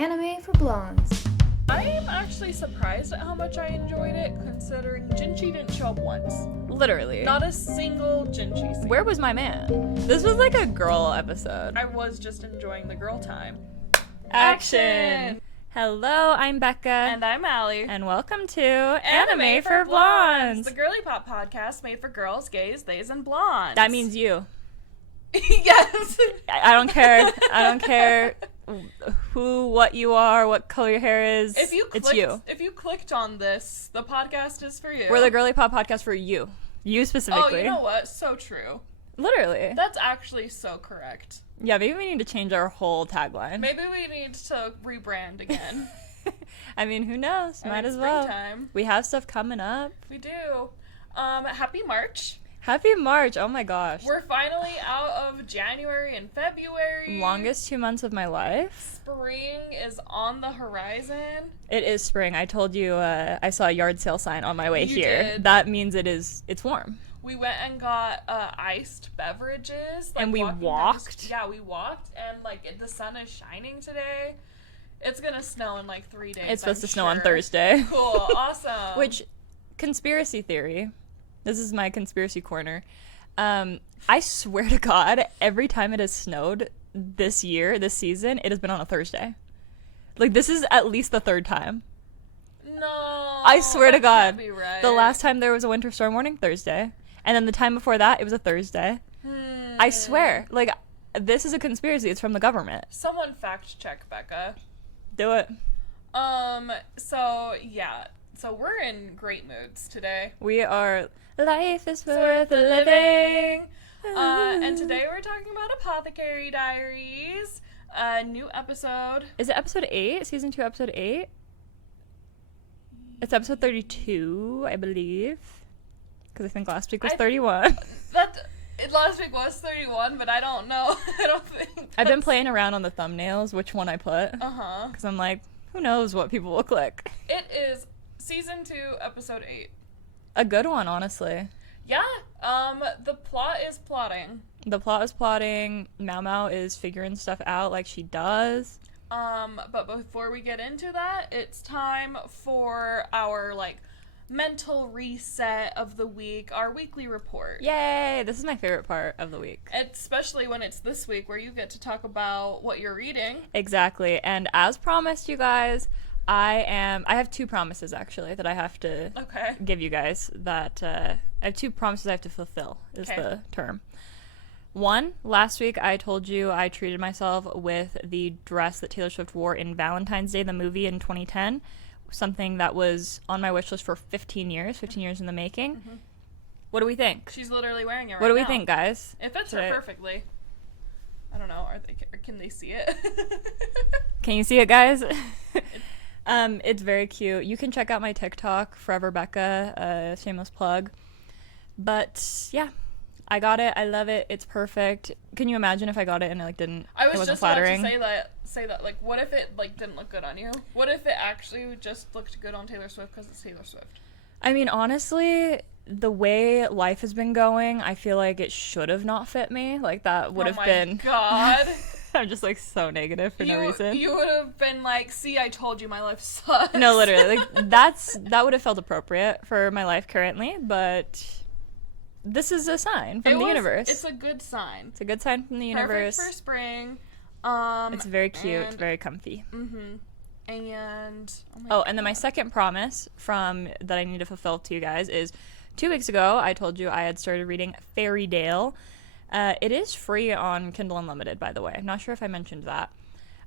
Anime for Blondes. I am actually surprised at how much I enjoyed it, considering Jinshi didn't show up once. Literally. Not a single Jinshi scene. Where was my man? This was like a girl episode. I was just enjoying the girl time. Action! Hello, I'm Becca. And I'm Allie. And welcome to Anime for Blondes. The girly pop podcast made for girls, gays, theys, and blondes. That means you. Yes. I don't care. I don't care who, what you are, what color your hair is. It's you. If you clicked on this, the podcast is for you. We're the girly pop podcast for you. You specifically. Oh, you know what? So true. Literally. That's actually so correct. Yeah, maybe we need to change our whole tagline. Maybe we need to rebrand again. I mean, who knows? Might as well. Springtime. We have stuff coming up. We do. Happy March. Happy March. Oh my gosh. We're finally out of January and February. Longest 2 months of my life. Spring is on the horizon. It is spring. I told you I saw a yard sale sign on my way You here. did. That means it's warm. We went and got iced beverages. And we walked? Yeah, we walked, and the sun is shining today. It's gonna snow in 3 days. It's supposed to snow on Thursday. Cool, awesome. Which, conspiracy theory, this is my conspiracy corner. I swear to God, every time it has snowed this season, it has been on a Thursday. This is at least the third time. No. I swear to that God. can't be right. The last time there was a winter storm warning, Thursday. And then the time before that, it was a Thursday. I swear. This is a conspiracy. It's from the government. Someone fact check Becca. Do it. So, yeah. So we're in great moods today. We are... Life is worth the living. And today we're talking about Apothecary Diaries. A new episode. Is it episode 8? Season 2, episode 8? It's episode 32, I believe. Because I think last week was 31. Last week was 31, but I don't know. I don't think I've been playing around on the thumbnails, which one I put. Uh-huh. Because I'm like, who knows what people will click. It is season 2, episode 8. A good one, honestly. Yeah. The plot is plotting. The plot is plotting. Maomao is figuring stuff out like she does. But before we get into that, it's time for our, mental reset of the week, our weekly report. Yay! This is my favorite part of the week. Especially when it's this week where you get to talk about what you're reading. Exactly. And as promised, you guys, I have 2 promises, actually, that I have to give you guys. That I have 2 promises I have to fulfill, is the term. 1, last week I told you I treated myself with the dress that Taylor Swift wore in Valentine's Day, the movie in 2010. Something that was on my wish list for 15 years in the making. Mm-hmm. What do we think? She's literally wearing it right now. What do we think, guys? It fits her perfectly. I don't know. Can they see it? Can you see it, guys? It's very cute. You can check out my TikTok, Forever Becca, shameless plug. But yeah, I got it. I love it. It's perfect. Can you imagine if I got it and it wasn't flattering? About to say that. What if it didn't look good on you? What if it actually just looked good on Taylor Swift because it's Taylor Swift? I mean, honestly, the way life has been going, I feel like it should have not fit me. That would have been. Oh my God. I'm just so negative for no reason. You would have been see, I told you my life sucks. No, literally, that would have felt appropriate for my life currently, but this is a sign from the universe. It's a good sign. It's a good sign from the universe. Perfect for spring. It's very cute, very comfy. Mm-hmm. And and then my second promise that I need to fulfill to you guys is 2 weeks ago I told you I had started reading Fairydale. It is free on Kindle Unlimited, by the way. I'm not sure if I mentioned that.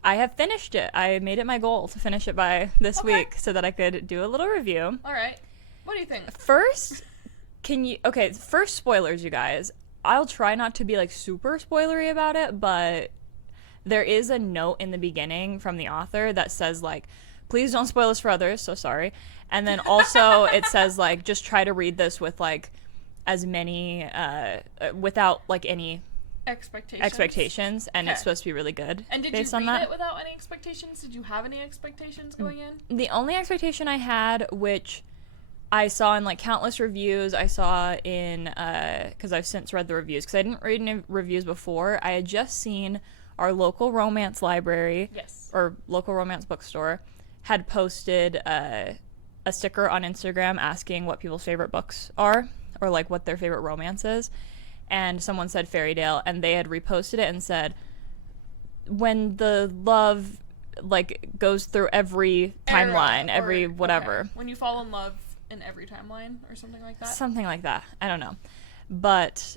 I have finished it. I made it my goal to finish it by this week so that I could do a little review. All right. What do you think? First, first spoilers, you guys. I'll try not to be super spoilery about it, but there is a note in the beginning from the author that says please don't spoil this for others, so sorry. And then also it says just try to read this with as many without any expectations, and it's supposed to be really good. And did you read it without any expectations? Did you have any expectations going in? The only expectation I had, which I saw in countless reviews, I saw in because I've since read the reviews because I didn't read any reviews before. I had just seen our local romance library, yes, or local romance bookstore, had posted a sticker on Instagram asking what people's favorite books are, or like what their favorite romance is. And someone said Fairydale, and they had reposted it and said, when the love like goes through every timeline, every whatever. Okay. When you fall in love in every timeline or something like that. Something like that. I don't know. But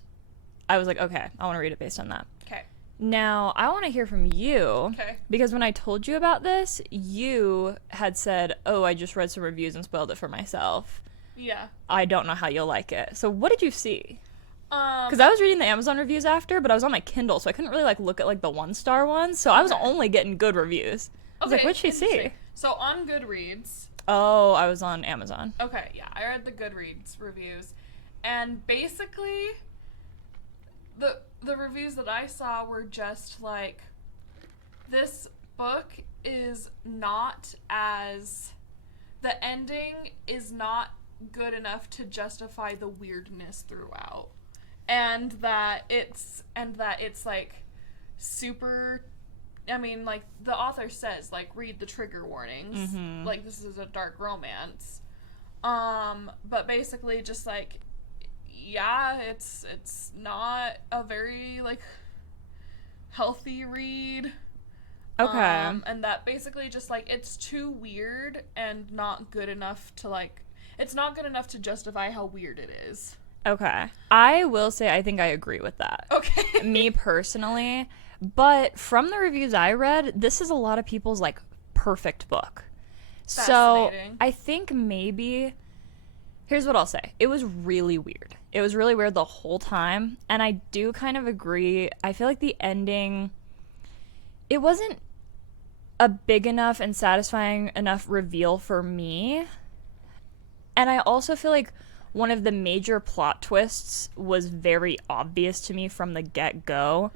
I was like, okay, I want to read it based on that. Okay. Now, I want to hear from you. Okay. Because when I told you about this, you had said, oh, I just read some reviews and spoiled it for myself. Yeah. I don't know how you'll like it. So what did you see? Because I was reading the Amazon reviews after, but I was on my Kindle, so I couldn't really like look at like the 1-star ones. So I was only getting good reviews. I was like, what'd she see? So on Goodreads. Oh, I was on Amazon. Okay, yeah, I read the Goodreads reviews, and basically, the reviews that I saw were just like, this book is not as, the ending is not good enough to justify the weirdness throughout. And that it's like super, I mean, like the author says, like, read the trigger warnings. Mm-hmm. Like, this is a dark romance. But basically just like, yeah, it's not a very like healthy read. Okay. And that basically just like, it's too weird and not good enough to like, it's not good enough to justify how weird it is. Okay. I will say I think I agree with that. Okay. Me personally. But from the reviews I read, this is a lot of people's, like, perfect book. So I think maybe... Here's what I'll say. It was really weird. It was really weird the whole time. And I do kind of agree. I feel like the ending... It wasn't a big enough and satisfying enough reveal for me. And I also feel like one of the major plot twists was very obvious to me from the get-go.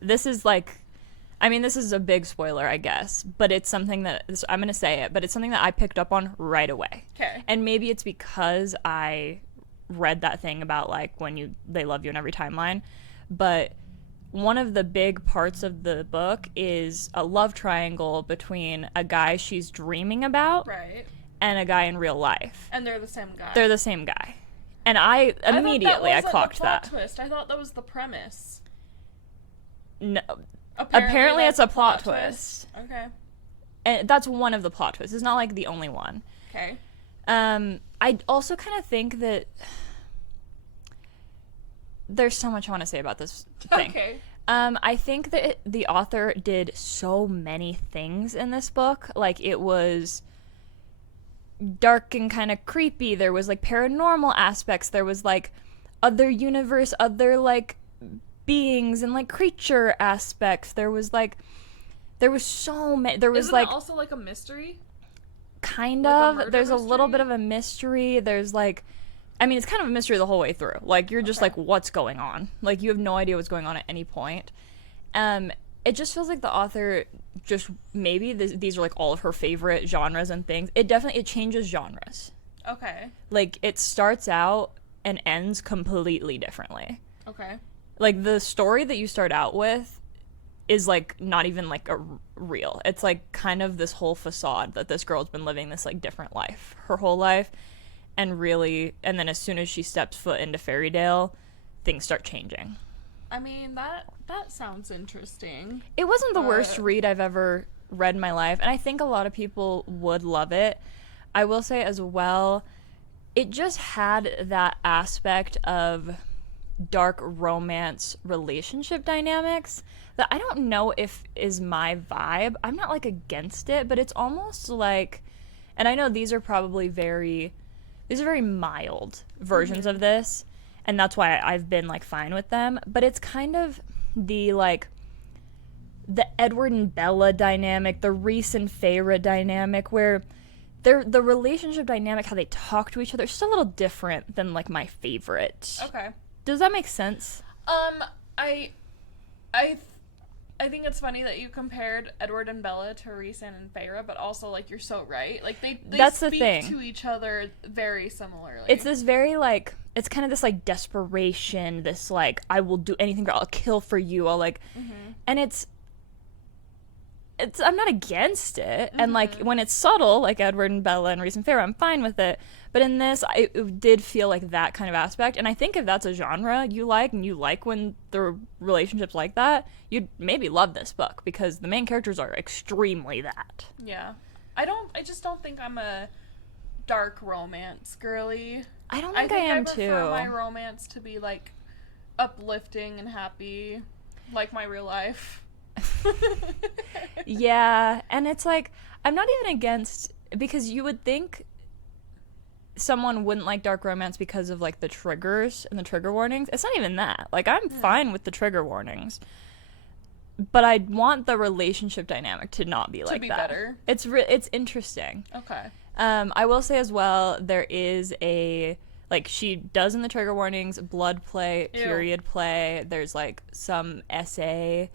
This is like, I mean, this is a big spoiler, I guess, but it's something that, I'm going to say it, but it's something that I picked up on right away. Okay. And maybe it's because I read that thing about, like, when they love you in every timeline, but one of the big parts of the book is a love triangle between a guy she's dreaming about. Right. And a guy in real life. And they're the same guy. They're the same guy. And I immediately clocked that. Twist. I thought that was the premise. No. Apparently it's a plot twist. Okay. And that's one of the plot twists. It's not like the only one. Okay. I also kind of think that there's so much I want to say about this thing. Okay. I think that the author did so many things in this book. Like, it was dark and kind of creepy. There was like paranormal aspects. There was like other universe, other like beings and like creature aspects. There was so many. There was Isn't it also like a mystery? Kind like of. There's a little bit of a mystery. There's like, I mean, it's kind of a mystery the whole way through. Like, you're just like, what's going on? Like, you have no idea what's going on at any point. It just feels like the author just, maybe these are like all of her favorite genres and things. It changes genres. Okay. Like, it starts out and ends completely differently. Okay. Like, the story that you start out with is like not even like a real. It's like kind of this whole facade that this girl's been living this like different life her whole life. And then as soon as she steps foot into Fairydale, things start changing. I mean, that sounds interesting. It wasn't the worst read I've ever read in my life, and I think a lot of people would love it. I will say as well, it just had that aspect of dark romance relationship dynamics that I don't know if is my vibe. I'm not like against it, but it's almost like, and I know these are very mild versions of this, and that's why I've been like fine with them, but it's kind of the like the Edward and Bella dynamic, the Reese and Feyre dynamic, where the relationship dynamic, how they talk to each other, is just a little different than like my favorite. Okay. Does that make sense? I think it's funny that you compared Edward and Bella to Reese and Feyre, but also, like, you're so right. Like, they That's speak the thing. to each other very similarly. It's this very, like, it's kind of this, like, desperation, this, like, I will do anything, I'll kill for you, I'll, like, and it's, I'm not against it. And like when it's subtle, like Edward and Bella and Reese and Pharaoh, I'm fine with it. But in this, it did feel like that kind of aspect. And I think if that's a genre you like, and you like when the relationships like that, you'd maybe love this book, because the main characters are extremely that. Yeah. I just don't think I'm a dark romance girly. I don't think I am too. I prefer my romance to be like uplifting and happy, like my real life. Yeah, and it's like, I'm not even against, because you would think someone wouldn't like dark romance because of like the triggers and the trigger warnings. It's not even that. Like, I'm fine with the trigger warnings, but I want the relationship dynamic to not be like that. To be better. It's interesting. Okay. I will say as well, there is like, she does in the trigger warnings, blood play, period play. There's like some essay.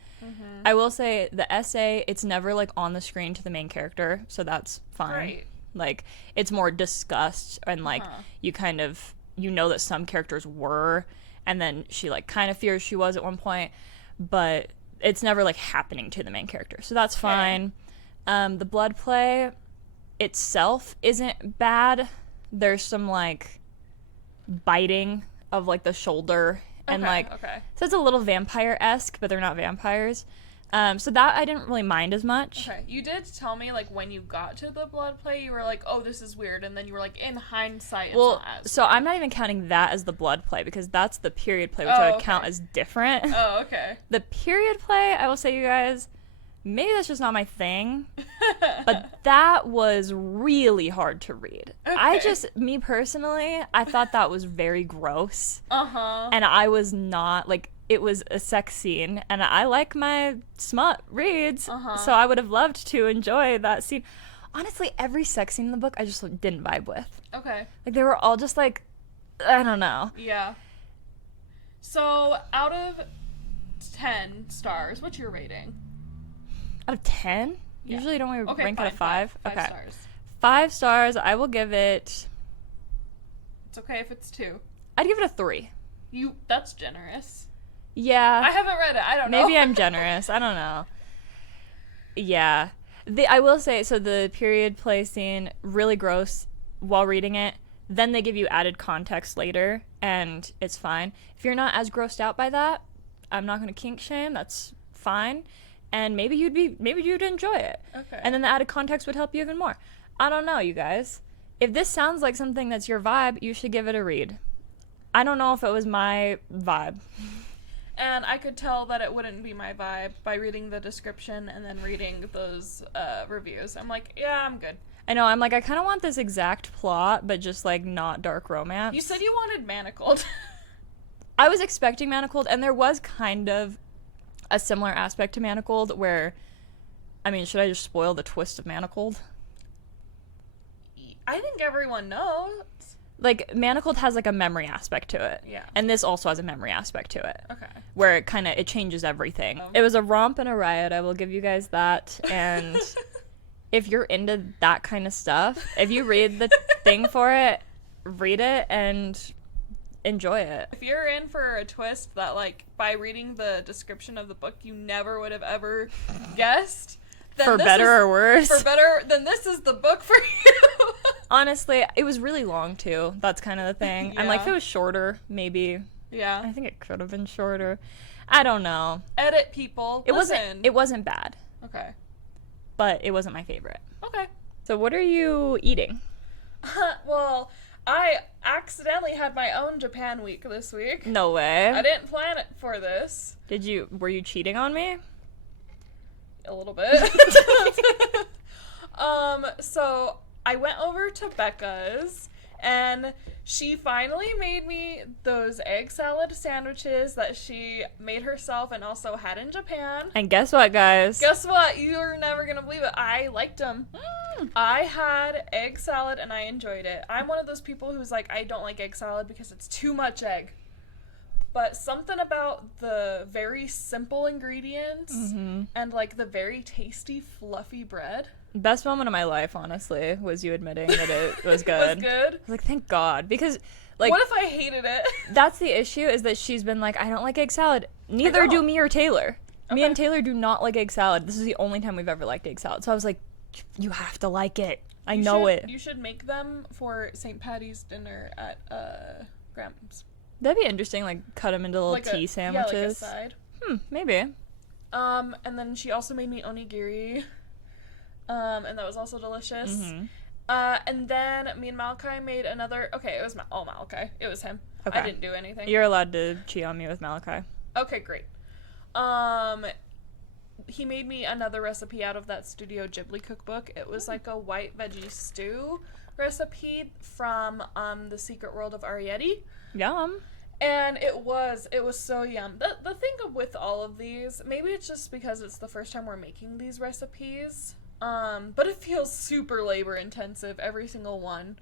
I will say the essay, it's never like on the screen to the main character, so that's fine. Right. Like, it's more discussed, and like you kind of, you know that some characters were, and then she like kind of fears she was at one point, but it's never like happening to the main character, so that's fine. The blood play itself isn't bad. There's some like biting of like the shoulder, and so it's a little vampire-esque, but they're not vampires. So that I didn't really mind as much. Okay, you did tell me like when you got to the blood play, you were like, "Oh, this is weird," and then you were like, "In hindsight, it's not as so weird." I'm not even counting that as the blood play, because that's the period play, which I would count as different. Oh, okay. The period play, I will say, you guys, maybe that's just not my thing, but that was really hard to read. Okay. Me personally, I thought that was very gross. And I was not, like, it was a sex scene, and I like my smut reads, so I would have loved to enjoy that scene. Honestly, every sex scene in the book, I just didn't vibe with. Okay. Like, they were all just, like, I don't know. Yeah. So, out of 10 stars, what's your rating? Out of 10? Yeah. Usually don't we rank out of 5? 5 stars. 5 stars, I will give it... It's okay if it's 2. I'd give it a 3. That's generous. Yeah. I haven't read it. I don't know. Maybe I'm generous. I don't know. Yeah. I will say, so the period play scene, really gross while reading it. Then they give you added context later, and it's fine. If you're not as grossed out by that, I'm not going to kink shame. That's fine. And maybe you'd enjoy it. Okay. And then the added context would help you even more. I don't know, you guys. If this sounds like something that's your vibe, you should give it a read. I don't know if it was my vibe. And I could tell that it wouldn't be my vibe by reading the description and then reading those reviews. I'm like, yeah, I'm good. I know, I'm like, I kind of want this exact plot, but just, like, not dark romance. You said you wanted Manacled. I was expecting Manacled, and there was kind of a similar aspect to Manacled where, I mean, should I just spoil the twist of Manacled? I think everyone knows. Like, Manacled has, like, a memory aspect to it. Yeah. And this also has a memory aspect to it. Okay. Where it changes everything. It was a romp and a riot, I will give you guys that. And if you're into that kind of stuff, if you read the thing for it, read it and enjoy it. If you're in for a twist that, like, by reading the description of the book, you never would have ever guessed... For better or worse. Then this is the book for you. Honestly, it was really long, too. That's kind of the thing. Yeah. I'm like, if it was shorter, maybe. Yeah. I think it could have been shorter. I don't know. Edit, people. It wasn't bad. Okay. But it wasn't my favorite. Okay. So what are you eating? Well, I accidentally had my own Japan week this week. No way. I didn't plan it for this. Were you cheating on me? A little bit. So I went over to Becca's, and she finally made me those egg salad sandwiches that she made herself and also had in Japan. And guess what, guys? Guess what? You're never gonna believe it. I liked them. I had egg salad and I enjoyed it. I'm one of those people who's like, I don't like egg salad because it's too much egg. But something about the very simple ingredients and, like, the very tasty, fluffy bread. Best moment of my life, honestly, was you admitting that it was good. It was good? I was like, thank God. Because, like... What if I hated it? That's the issue, is that she's been like, I don't like egg salad. Neither do me or Taylor. Me and Taylor do not like egg salad. This is the only time we've ever liked egg salad. So I was like, you have to like it. I know it. You should make them for St. Patty's dinner at Grams. That'd be interesting, like cut them into little tea sandwiches. Yeah, like a side. Maybe. And then she also made me onigiri. And that was also delicious. Mm-hmm. And then me and Malachi made another. Okay, it was Malachi. It was him. Okay. I didn't do anything. You're allowed to cheat on me with Malachi. Okay, great. He made me another recipe out of that Studio Ghibli cookbook. It was like a white veggie stew recipe from The Secret World of R.E.P.O.R.T. Yum. And it was so yum. The thing with all of these, maybe it's just because it's the first time we're making these recipes, but it feels super labor intensive, every single one.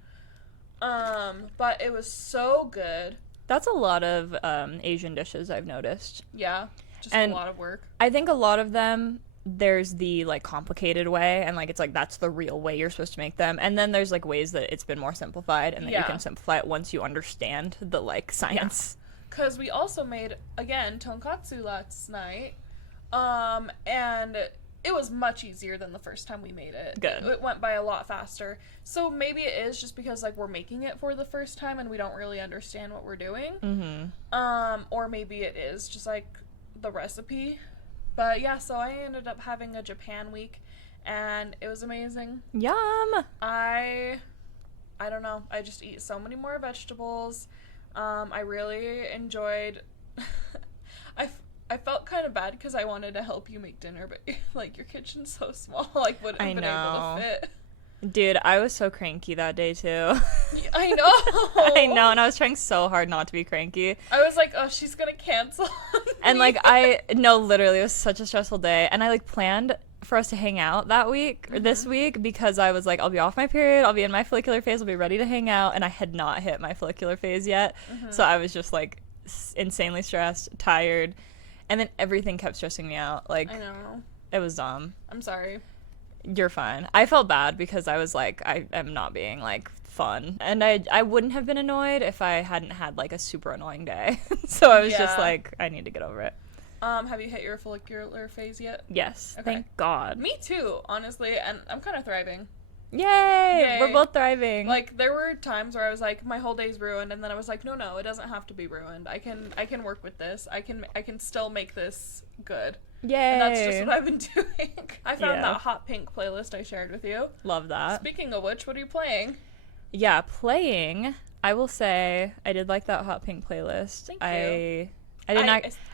But it was so good. That's a lot of Asian dishes I've noticed. Yeah, just a lot of work. I think a lot of them, there's the like complicated way, and like it's like that's the real way you're supposed to make them, and then there's like ways that it's been more simplified, and that you can simplify it once you understand the like science. Because we also made again tonkatsu last night, and it was much easier than the first time we made it. Good. It went by a lot faster. So maybe it is just because like we're making it for the first time and we don't really understand what we're doing. Mm-hmm. Or maybe it is just like the recipe. But yeah, so I ended up having a Japan week and it was amazing. Yum. I don't know. I just eat so many more vegetables. I really enjoyed I felt kind of bad because I wanted to help you make dinner, but like your kitchen's so small, like wouldn't have been able to fit. Dude, I was so cranky that day too. I know. I know, and I was trying so hard not to be cranky. I was like, oh, she's gonna cancel. And like literally, it was such a stressful day, and I like planned for us to hang out that week or this week because I was like, I'll be off my period, I'll be in my follicular phase, I'll be ready to hang out, and I had not hit my follicular phase yet, so I was just like insanely stressed, tired. And then everything kept stressing me out. Like, I know. It was dumb. I'm sorry. You're fine. I felt bad because I was like, I am not being, like, fun. And I wouldn't have been annoyed if I hadn't had, like, a super annoying day. So I was just like, I need to get over it. Have you hit your follicular phase yet? Yes. Okay. Thank God. Me too, honestly. And I'm kind of thriving. Yay! We're both thriving. Like, there were times where I was like, my whole day's ruined, and then I was like, no, it doesn't have to be ruined. I can work with this. I can still make this good. Yay! And that's just what I've been doing. I found that hot pink playlist I shared with you. Love that. Speaking of which, what are you playing? Yeah, playing. I will say I did like that hot pink playlist. Thank you. I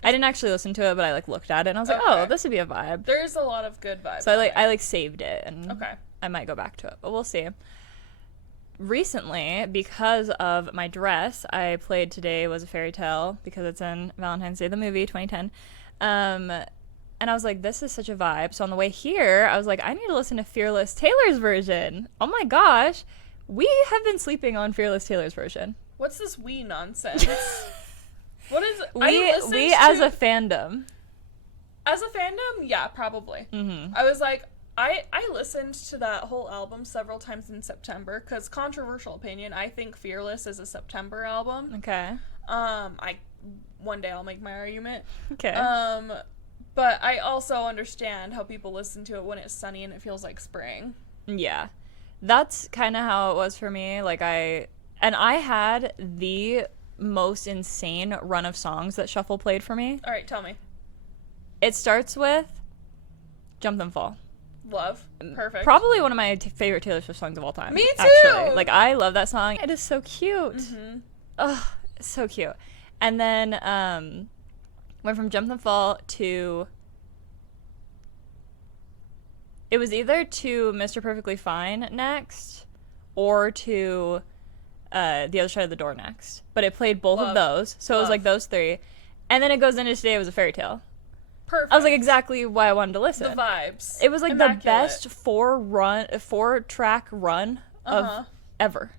didn't actually listen to it, but I like looked at it and I was like, oh, this would be a vibe. There's a lot of good vibes. So I saved it and okay. I might go back to it, but we'll see. Recently, because of my dress, I played Today Was a Fairy Tale because it's in Valentine's Day, the movie, 2010. And I was like, this is such a vibe. So on the way here, I was like, I need to listen to Fearless Taylor's version. Oh my gosh. We have been sleeping on Fearless Taylor's version. What's this we nonsense? What is we as a fandom? As a fandom? Yeah, probably. Mm-hmm. I was like, I listened to that whole album several times in September because, controversial opinion, I think Fearless is a September album. Okay. One day I'll make my argument. Okay. But I also understand how people listen to it when it's sunny and it feels like spring. Yeah. That's kind of how it was for me. Like I had the most insane run of songs that Shuffle played for me. All right, tell me. It starts with Jump Then Fall. Love. Perfect. Probably one of my favorite Taylor Swift songs of all time. Me too! Actually. Like, I love that song. It is so cute. Mm-hmm. Ugh, so cute. And then went from Jump Then Fall to... It was either to Mr. Perfectly Fine next or to The Other Side of the Door next. But it played both of those. So it was like those three. And then it goes into Today Was a Fairy Tale. Perfect. I was like, exactly why I wanted to listen. The vibes. It was like Immaculate. The best four-track run of ever.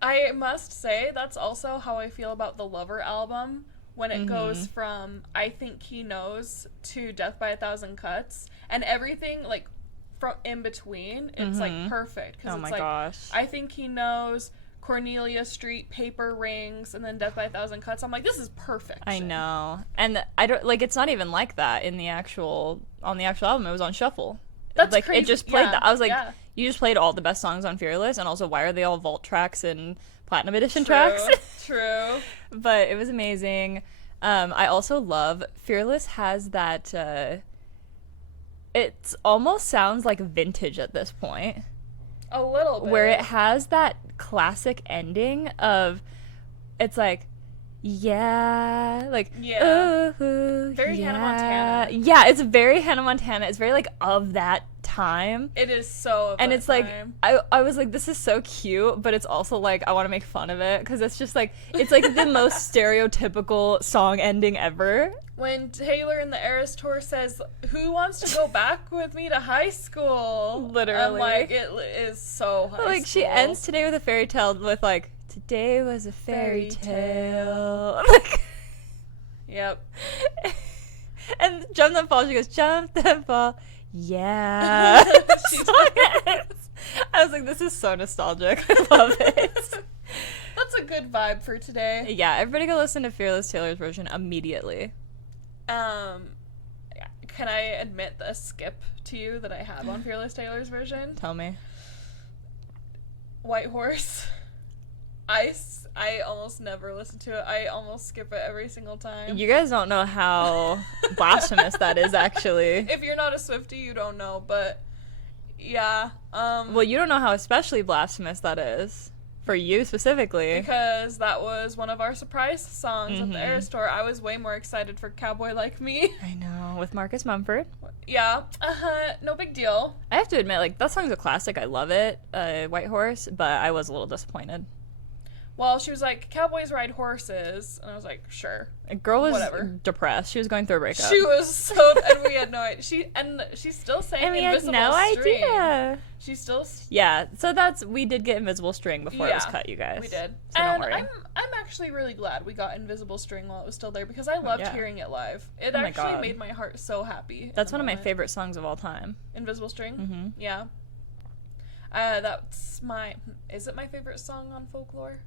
I must say, that's also how I feel about the Lover album. When it goes from I Think He Knows to Death by a Thousand Cuts. And everything, like, from in between, it's like perfect. Oh it's my like, gosh. I Think He Knows, Cornelia Street, Paper Rings, and then Death by a Thousand Cuts. I'm like, this is perfect. I know. And I don't, like, it's not even like that on the actual album. It was on shuffle. That's like, crazy. It just played that. I was like, yeah. You just played all the best songs on Fearless, and also why are they all vault tracks and platinum edition tracks? True. But it was amazing. I also love Fearless has that it almost sounds like vintage at this point. A little bit. Where it has that classic ending of it's like like very yeah. Hannah Montana. Yeah, it's very Hannah Montana. It's very like of that time. It is so of and that it's like time. I was like, this is so cute, but it's also like I want to make fun of it because it's just like it's like the most stereotypical song ending ever. When Taylor in the Eras Tour says, "Who wants to go back with me to high school?" Literally, I'm like, it is so high like school. she ends today with a fairy tale with like, "Today was a fairy tale." Yep. And Jump Then Fall, she goes, "Jump Then Fall." Yeah. I was like, this is so nostalgic. I love it. That's a good vibe for today. Yeah, everybody go listen to Fearless Taylor's version immediately. Can I admit a skip to you that I have on Fearless Taylor's version? Tell me. White Horse. I almost never listen to it. I almost skip it every single time. You guys don't know how blasphemous that is, actually. If you're not a Swiftie, you don't know, but yeah. Well, you don't know how especially blasphemous that is. For you specifically. Because that was one of our surprise songs at the Eras Tour. I was way more excited for Cowboy Like Me. I know, with Marcus Mumford. Yeah, no big deal. I have to admit, like, that song's a classic. I love it, White Horse, but I was a little disappointed. Well, she was like, "Cowboys ride horses," and I was like, "Sure." A girl was whatever. Depressed. She was going through a breakup. She was so, and we had no idea. She's still saying and we had Invisible no String. idea. She's still. Yeah, so we did get Invisible String before it was cut, you guys. We did. So and don't worry. I'm actually really glad we got Invisible String while it was still there because I loved hearing it live. It my actually God. made my heart so happy. That's one of my favorite songs of all time. Invisible String? Mm-hmm. Yeah. Is it my favorite song on Folklore?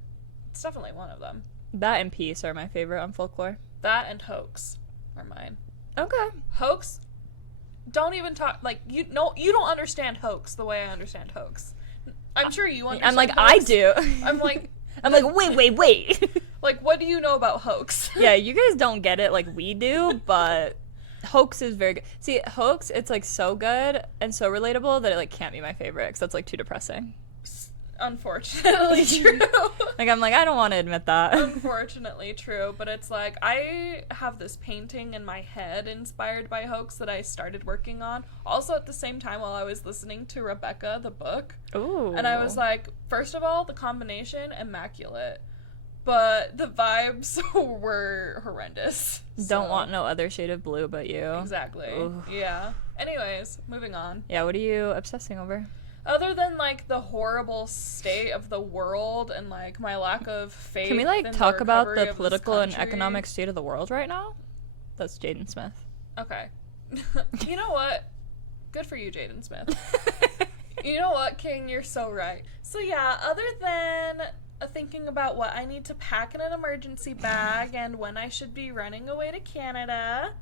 It's definitely one of them. That and Peace are my favorite on Folklore. That and Hoax are mine. Okay. Hoax, don't even talk, like, you don't understand Hoax the way I understand Hoax. I'm sure you understand I'm like, Hoax. I do. I'm like, wait. Like, what do you know about Hoax? Yeah, you guys don't get it like we do, but Hoax is very good. See, Hoax, it's like so good and so relatable that it like can't be my favorite because that's like too depressing. Unfortunately true. Like, I'm like, I don't want to admit that. Unfortunately true, but it's like, I have this painting in my head inspired by Hoax that I started working on. Also at the same time while I was listening to Rebecca, the book. Ooh. And I was like, first of all, the combination, immaculate. But the vibes were horrendous. Don't want no other shade of blue but you. Exactly. Ooh. Yeah. Anyways, moving on. Yeah, what are you obsessing over? Other than, like, the horrible state of the world and, like, my lack of faith. Can we, like, in talk about recovery the of political this and country? economic state of the world right now? That's Jaden Smith. Okay. You know what? Good for you, Jaden Smith. You know what, King? You're so right. So, yeah, other than thinking about what I need to pack in an emergency bag and when I should be running away to Canada,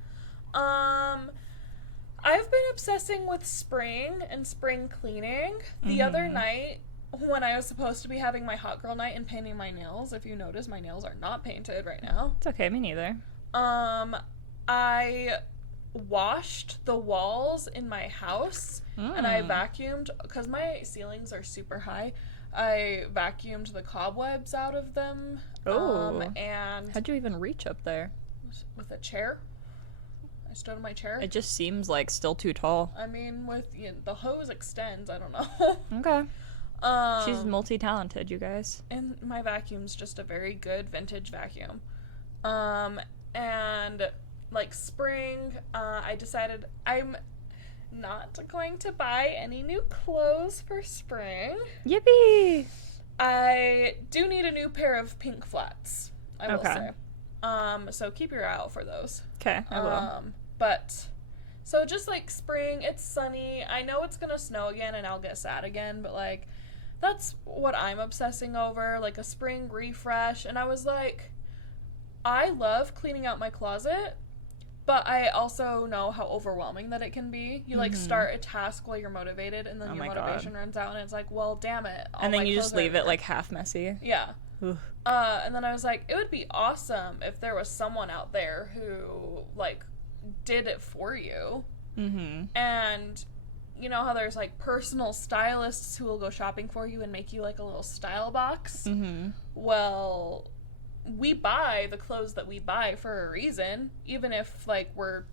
I've been obsessing with spring and spring cleaning. The other night, when I was supposed to be having my hot girl night and painting my nails, if you notice, my nails are not painted right now. It's okay, me neither. I washed the walls in my house and I vacuumed, because my ceilings are super high, I vacuumed the cobwebs out of them. Oh. And How'd you even reach up there? with a chair. I stood in my chair. It just seems like still too tall. I mean, the hose extends. I don't know. Okay. She's multi-talented, you guys. And my vacuum's just a very good vintage vacuum. And like spring, I decided I'm not going to buy any new clothes for spring. Yippee! I do need a new pair of pink flats, I will Okay. say. So keep your eye out for those. Okay, I will. But, so just like spring, it's sunny. I know it's gonna snow again and I'll get sad again, but like, that's what I'm obsessing over, like a spring refresh. And I was like, I love cleaning out my closet, but I also know how overwhelming that it can be. You, like, start a task while you're motivated, and then your motivation runs out, and it's like, well, damn it. And then you just leave it, like, half messy. Yeah. And then I was like, it would be awesome if there was someone out there who, like, did it for you. And you know how there's, like, personal stylists who will go shopping for you and make you, like, a little style box? Well, we buy the clothes that we buy for a reason, even if, like, we're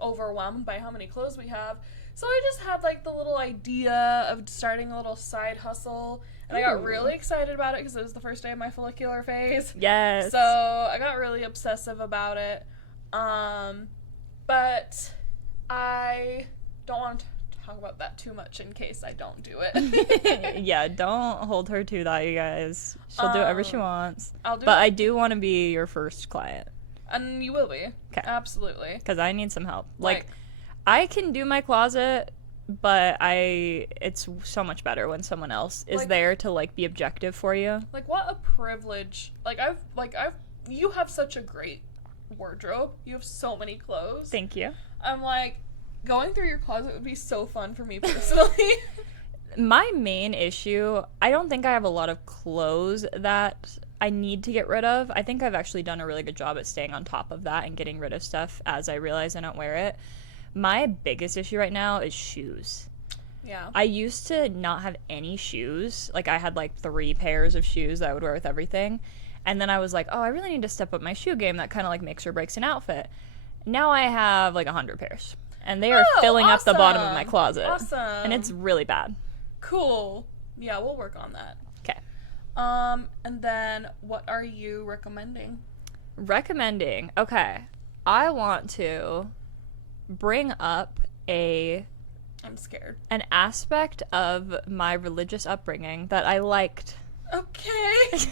overwhelmed by how many clothes we have. So I just had, like, the little idea of starting a little side hustle, and I got really excited about it because it was the first day of my follicular phase. Yes. So I got really obsessive about it. But I don't want to talk about that too much in case I don't do it. Yeah, don't hold her to that, you guys. She'll do whatever she wants. But I do want to be your first client. And you will be. Okay. Absolutely. Because I need some help. Like, I can do my closet, but it's so much better when someone else is there to, like, be objective for you. Like, what a privilege. You have such a great wardrobe. You have so many clothes. Thank you. I'm like, going through your closet would be so fun for me personally. My main issue, I don't think I have a lot of clothes that I need to get rid of. I think I've actually done a really good job at staying on top of that and getting rid of stuff as I realize I don't wear it. My biggest issue right now is shoes. Yeah. I used to not have any shoes. Like, I had, like, 3 pairs of shoes that I would wear with everything. And then I was like, oh, I really need to step up my shoe game. That kind of, like, makes or breaks an outfit. Now I have, like, 100 pairs. And they are filling up the bottom of my closet. Awesome. And it's really bad. Cool. Yeah, we'll work on that. Okay. And then what are you recommending? Okay. I want to bring up I'm scared. an aspect of my religious upbringing that I liked. Okay.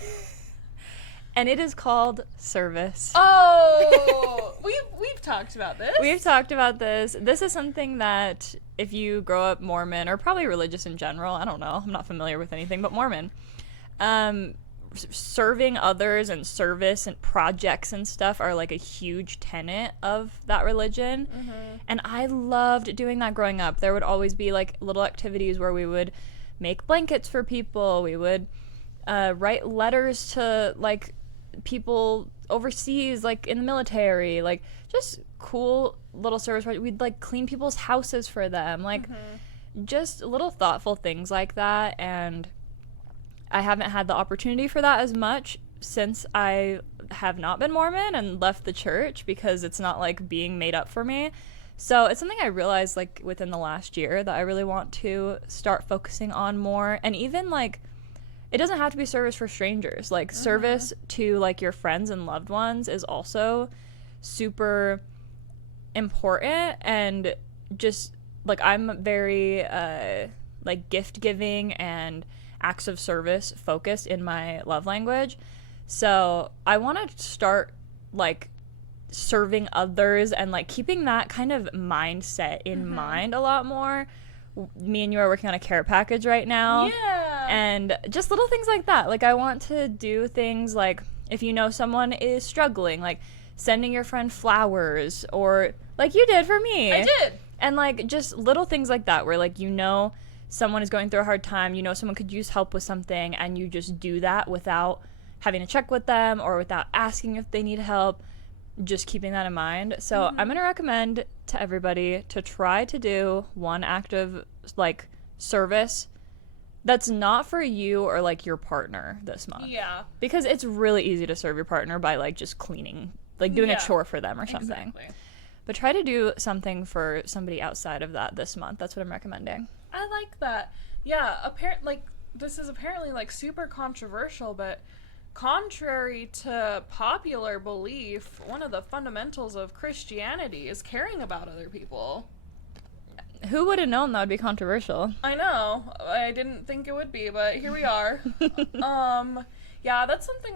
And it is called service. Oh, we've talked about this. We've talked about this. This is something that if you grow up Mormon, or probably religious in general, I don't know, I'm not familiar with anything but Mormon, serving others and service and projects and stuff are like a huge tenet of that religion. And I loved doing that growing up. There would always be like little activities where we would make blankets for people. We would write letters to like people overseas, like in the military, like just cool little service projects. We'd like clean people's houses for them, like just little thoughtful things like that. And I haven't had the opportunity for that as much since I have not been Mormon and left the church, because it's not like being made up for me. So it's something I realized like within the last year that I really want to start focusing on more. And even like, it doesn't have to be service for strangers. Like service to like your friends and loved ones is also super important. And just like, I'm very like gift giving and acts of service focused in my love language. So I want to start like serving others and like keeping that kind of mindset in mind a lot more. Me and you are working on a care package right now. Yeah. And just little things like that. Like, I want to do things like, if you know someone is struggling, like sending your friend flowers, or like you did for me. I did. And like just little things like that where like, you know, someone is going through a hard time, you know, someone could use help with something, and you just do that without having to check with them or without asking if they need help. Just keeping that in mind. So I'm going to recommend to everybody to try to do one act of like service that's not for you or like your partner this month. Yeah. Because it's really easy to serve your partner by like just cleaning, like doing a chore for them or something. Exactly. But try to do something for somebody outside of that this month. That's what I'm recommending. I like that. Yeah, this is apparently like super controversial, but contrary to popular belief, one of the fundamentals of Christianity is caring about other people. Who would have known that would be controversial? I know. I didn't think it would be, but here we are. Yeah, that's something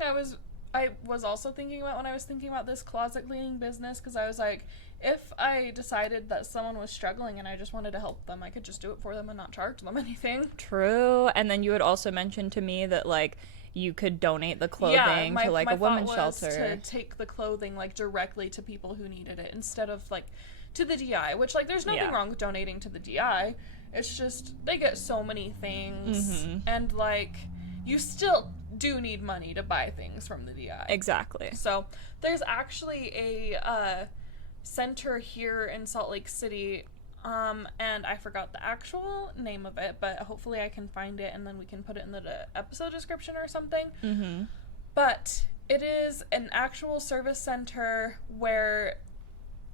I was also thinking about when I was thinking about this closet cleaning business, because I was like, if I decided that someone was struggling and I just wanted to help them, I could just do it for them and not charge them anything. True. And then you had also mentioned to me that, like, you could donate the clothing to, like, a women's shelter. To take the clothing, like, directly to people who needed it instead of, like, to the DI, which, like, there's nothing wrong with donating to the DI. It's just they get so many things, and, like, you still do need money to buy things from the DI. Exactly. So there's actually a center here in Salt Lake City, and I forgot the actual name of it, but hopefully I can find it and then we can put it in the episode description or something. But it is an actual service center where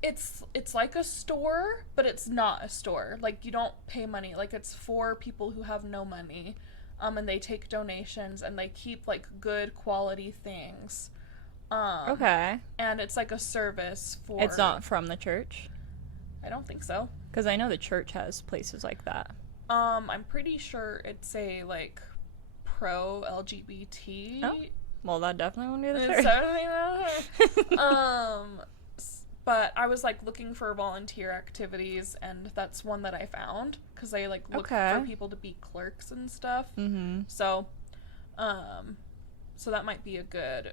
it's like a store, but it's not a store. Like, you don't pay money. Like, it's for people who have no money. And they take donations, and they keep, like, good quality things. Okay. And it's, like, a service for... It's not from the church? I don't think so. Because I know the church has places like that. I'm pretty sure it's a, like, pro-LGBT... Oh. Well, that definitely won't be the church. But I was, like, looking for volunteer activities, and that's one that I found, because they, like, look for people to be clerks and stuff. So, so that might be a good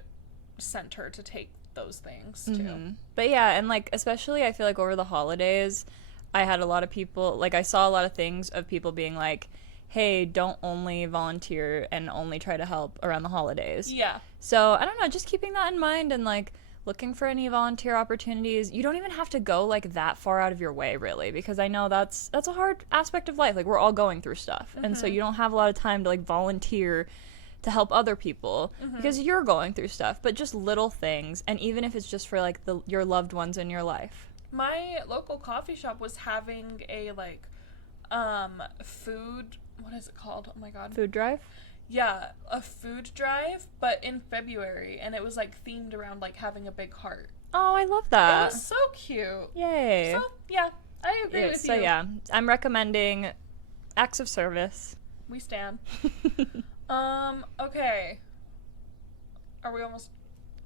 center to take those things to. But yeah, and, like, especially I feel like over the holidays, I had a lot of people, like, I saw a lot of things of people being like, hey, don't only volunteer and only try to help around the holidays. Yeah. So, I don't know, just keeping that in mind and, like, looking for any volunteer opportunities. You don't even have to go, like, that far out of your way, really, because I know that's a hard aspect of life. Like, we're all going through stuff, and so you don't have a lot of time to, like, volunteer to help other people because you're going through stuff. But just little things, and even if it's just for, like, your loved ones in your life. My local coffee shop was having a, like, food, what is it called? Oh my god. Food drive? Yeah, a food drive, but in February, and it was, like, themed around, like, having a big heart. Oh, I love that. It was so cute. Yay. So, yeah, I agree with you. So, yeah, I'm recommending acts of service. We stand. Okay. Are we almost...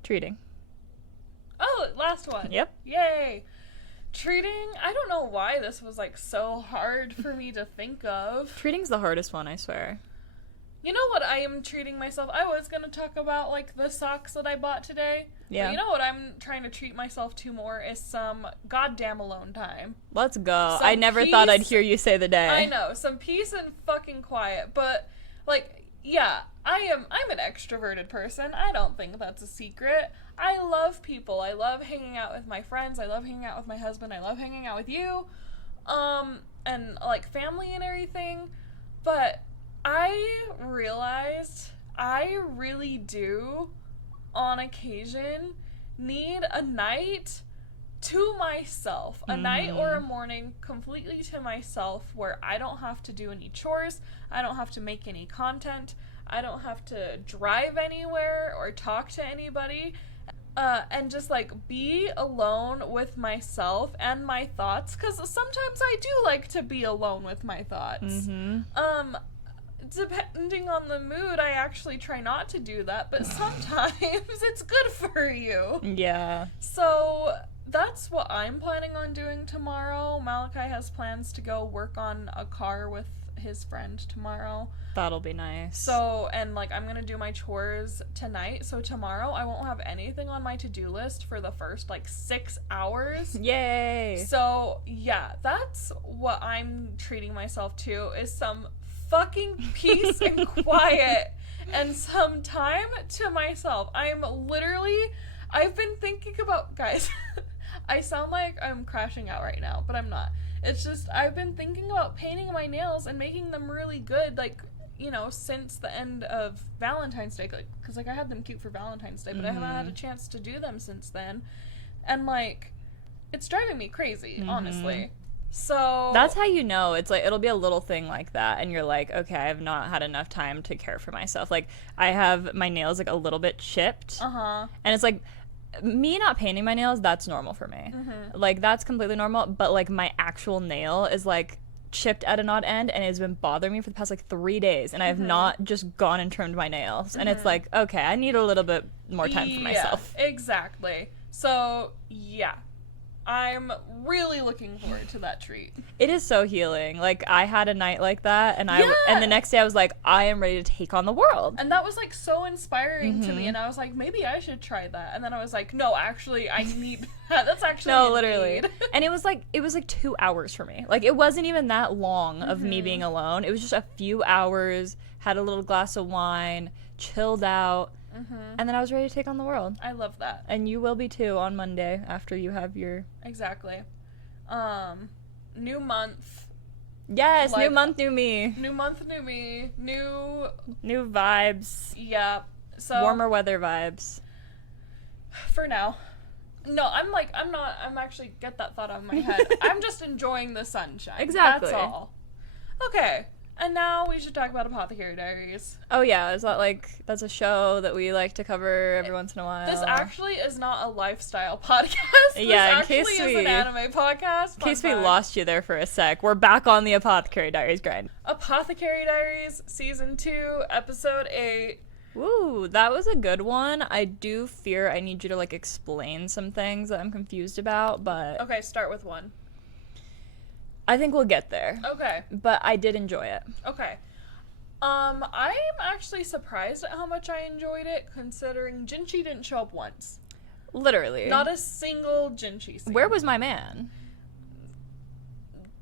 Treating. Oh, last one. Yep. Yay. Treating, I don't know why this was, like, so hard for me to think of. Treating's the hardest one, I swear. You know what I am treating myself? I was going to talk about, like, the socks that I bought today. Yeah. But you know what I'm trying to treat myself to more is some goddamn alone time. Let's go. I never thought I'd hear you say the day. I know. Some peace and fucking quiet. But, like, yeah, I'm an extroverted person. I don't think that's a secret. I love people. I love hanging out with my friends. I love hanging out with my husband. I love hanging out with you. And, like, family and everything. But I realized I really do, on occasion, need a night to myself. A night or a morning completely to myself where I don't have to do any chores. I don't have to make any content. I don't have to drive anywhere or talk to anybody. And just, like, be alone with myself and my thoughts. Because sometimes I do like to be alone with my thoughts. Depending on the mood, I actually try not to do that, but sometimes it's good for you. Yeah. So that's what I'm planning on doing tomorrow. Malachi has plans to go work on a car with his friend tomorrow. That'll be nice. So, and, like, I'm gonna do my chores tonight, so tomorrow I won't have anything on my to-do list for the first, like, 6 hours. Yay! So, yeah, that's what I'm treating myself to, is some fucking peace and quiet and some time to myself. I've been thinking about, guys, I sound like I'm crashing out right now, but I'm not. It's just, I've been thinking about painting my nails and making them really good, like, you know, since the end of Valentine's Day, like, because, like, I had them cute for Valentine's Day, but I haven't had a chance to do them since then, and, like, it's driving me crazy, honestly. So that's how you know. It's like, it'll be a little thing like that, and you're like, okay, I have not had enough time to care for myself. Like, I have my nails, like, a little bit chipped, and it's like, me not painting my nails, that's normal for me. Like, that's completely normal, but, like, my actual nail is, like, chipped at an odd end, and it's been bothering me for the past like 3 days, and I have not just gone and trimmed my nails. And it's like, okay, I need a little bit more time for myself. Exactly. So yeah, I'm really looking forward to that treat. It is so healing. Like, I had a night like that, and and the next day I was like, I am ready to take on the world. And that was like so inspiring to me, and I was like, maybe I should try that. And then I was like, no, actually, I need that. That's actually no, literally. And it was like 2 hours for me. Like, it wasn't even that long of me being alone. It was just a few hours. Had a little glass of wine, chilled out. And then I was ready to take on the world. I love that. And you will be too on Monday after you have your... Exactly. New month. Yes, like, new month, new me. New month, new me. New vibes. Yeah. So warmer weather vibes. For now. No, I'm actually, get that thought out of my head. I'm just enjoying the sunshine. Exactly. That's all. Okay. And now we should talk about Apothecary Diaries. Oh yeah, is that that's a show that we like to cover every once in a while? This actually is not a lifestyle podcast. Yeah, this is an anime podcast. In case we lost you there for a sec, we're back on the Apothecary Diaries grind. Apothecary Diaries Season 2, Episode 8. Ooh, that was a good one. I do fear I need you to explain some things that I'm confused about, but... Okay, start with 1. I think we'll get there. Okay. But I did enjoy it. Okay. I'm actually surprised at how much I enjoyed it, considering Jinshi didn't show up once. Literally. Not a single Jinshi scene. Where was my man?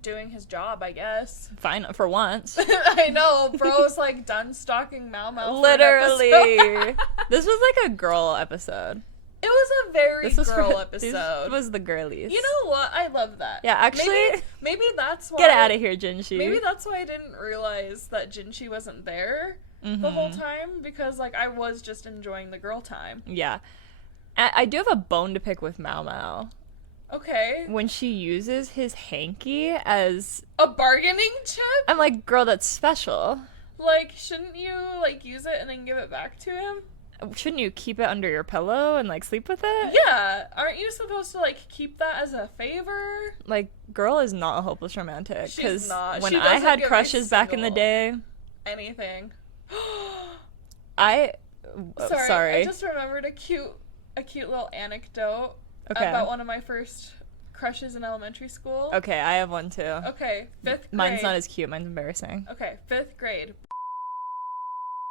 Doing his job, I guess. Fine, for once. I know, bro's done stalking Maomao. Literally. This was a girl episode. It was a very girl episode. This was the girlies. You know what? I love that. Yeah, actually... Maybe that's why... Get out of here, Jinshi. Maybe that's why I didn't realize that Jinshi wasn't there the whole time, because, I was just enjoying the girl time. Yeah. I do have a bone to pick with Maomao. Okay. When she uses his hanky as... a bargaining chip? I'm like, girl, that's special. Shouldn't you, use it and then give it back to him? Shouldn't you keep it under your pillow and sleep with it? Yeah, aren't you supposed to keep that as a favor? Girl is not a hopeless romantic. She's not. When I had crushes back in the day, anything. Sorry. I just remembered a cute little anecdote about one of my first crushes in elementary school. Okay, I have one too. Okay, 5th grade. Mine's not as cute. Mine's embarrassing. Okay, 5th grade.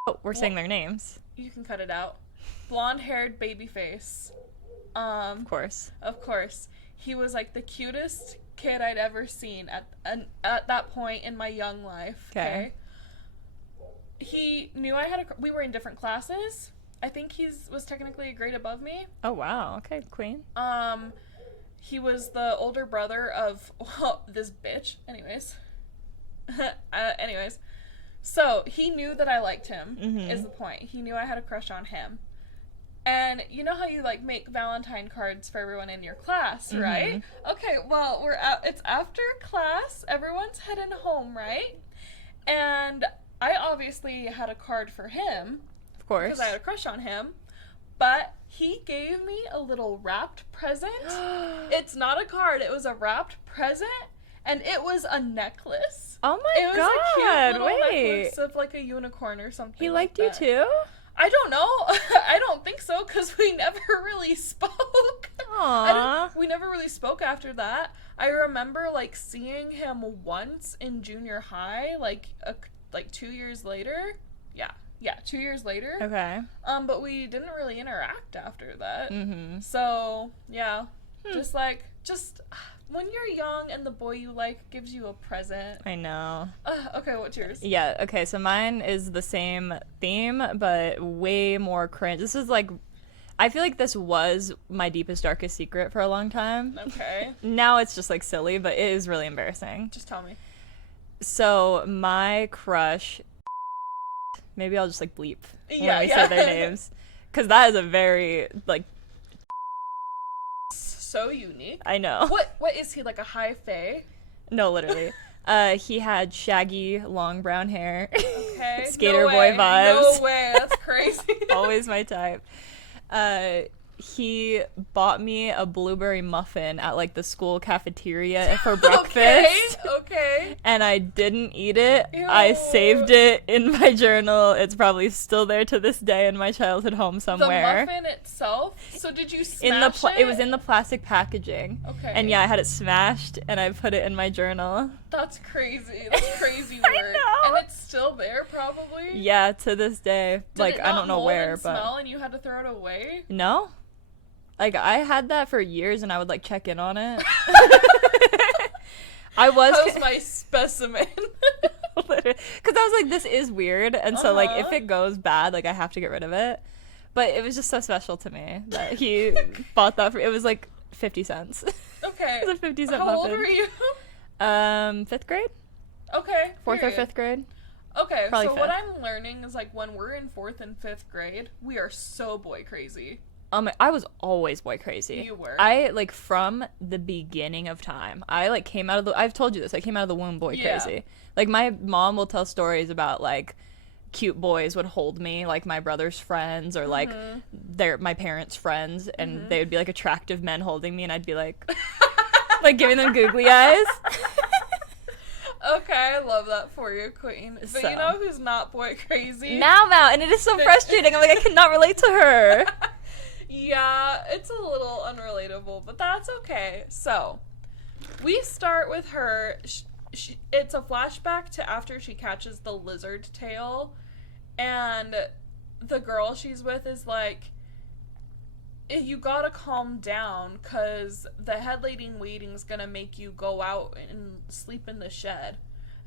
Oh, we're saying their names. You can cut it out. Blonde-haired baby face. Of course. Of course. He was the cutest kid I'd ever seen at that point in my young life. Okay. He knew I had we were in different classes. I think was technically a grade above me. Oh wow. Okay, queen. He was the older brother of this bitch. Anyways. So, he knew that I liked him, is the point. He knew I had a crush on him. And you know how you, make Valentine cards for everyone in your class, right? Okay, well, it's after class. Everyone's heading home, right? And I obviously had a card for him. Of course. Because I had a crush on him. But he gave me a little wrapped present. It's not a card. It was a wrapped present. And it was a necklace. Oh my god! It was a cute little necklace of a unicorn or something. He liked you too? I don't know. I don't think so, because we never really spoke. Aww. We never really spoke after that. I remember seeing him once in junior high, 2 years later. Yeah, 2 years later. Okay. But we didn't really interact after that. So yeah, just when you're young and the boy you like gives you a present. I know. Okay, what's yours? Yeah, okay, so mine is the same theme, but way more cringe. This is I feel like this was my deepest, darkest secret for a long time. Okay. Now it's just silly, but it is really embarrassing. Just tell me. So my crush, maybe I'll just bleep when we say their names, because that is a very so unique. I know. What is he, a high fae? No, literally. He had shaggy, long brown hair. Okay. Skater boy vibes. No way. That's crazy. Always my type. he bought me a blueberry muffin at like the school cafeteria for breakfast. Okay. And I didn't eat it. Ew. I saved it in my journal. It's probably still there to this day in my childhood home somewhere. The muffin itself? So did you smash it? It was in the plastic packaging. Okay. And yeah, I had it smashed and I put it in my journal. That's crazy. That's crazy work. I know. And it's still there probably? Yeah, to this day. Did like it I don't know where, and but smell and you had to throw it away? No. Like I had that for years and I would like check in on it. How's my specimen? Because I was like, this is weird, and so like if it goes bad, like I have to get rid of it. But it was just so special to me that he bought that for. It was like 50 cents. Okay. It was a 50-cent How muffin. old were you? 5th grade. Okay. 4th or 5th grade. Okay, Probably so 5th. what I'm learning is like when we're in 4th and 5th grade, we are so boy crazy. I was always boy crazy. You were. I like from the beginning of time. I like came out of the. I've told you this. I came out of the womb boy crazy. Like my mom will tell stories about like cute boys would hold me, like my brother's friends or like my parents' friends, and they would be like attractive men holding me, and I'd be like, like giving them googly eyes. Okay, I love that for you, Queen. But So. you know who's not boy crazy? Maomao, and it is so frustrating. I'm like, I cannot relate to her. Yeah, it's a little unrelatable, but that's okay. So, we start with her. It's a flashback to after she catches the lizard tail, and the girl she's with is like, you gotta calm down, because the head lady in waiting's gonna make you go out and sleep in the shed.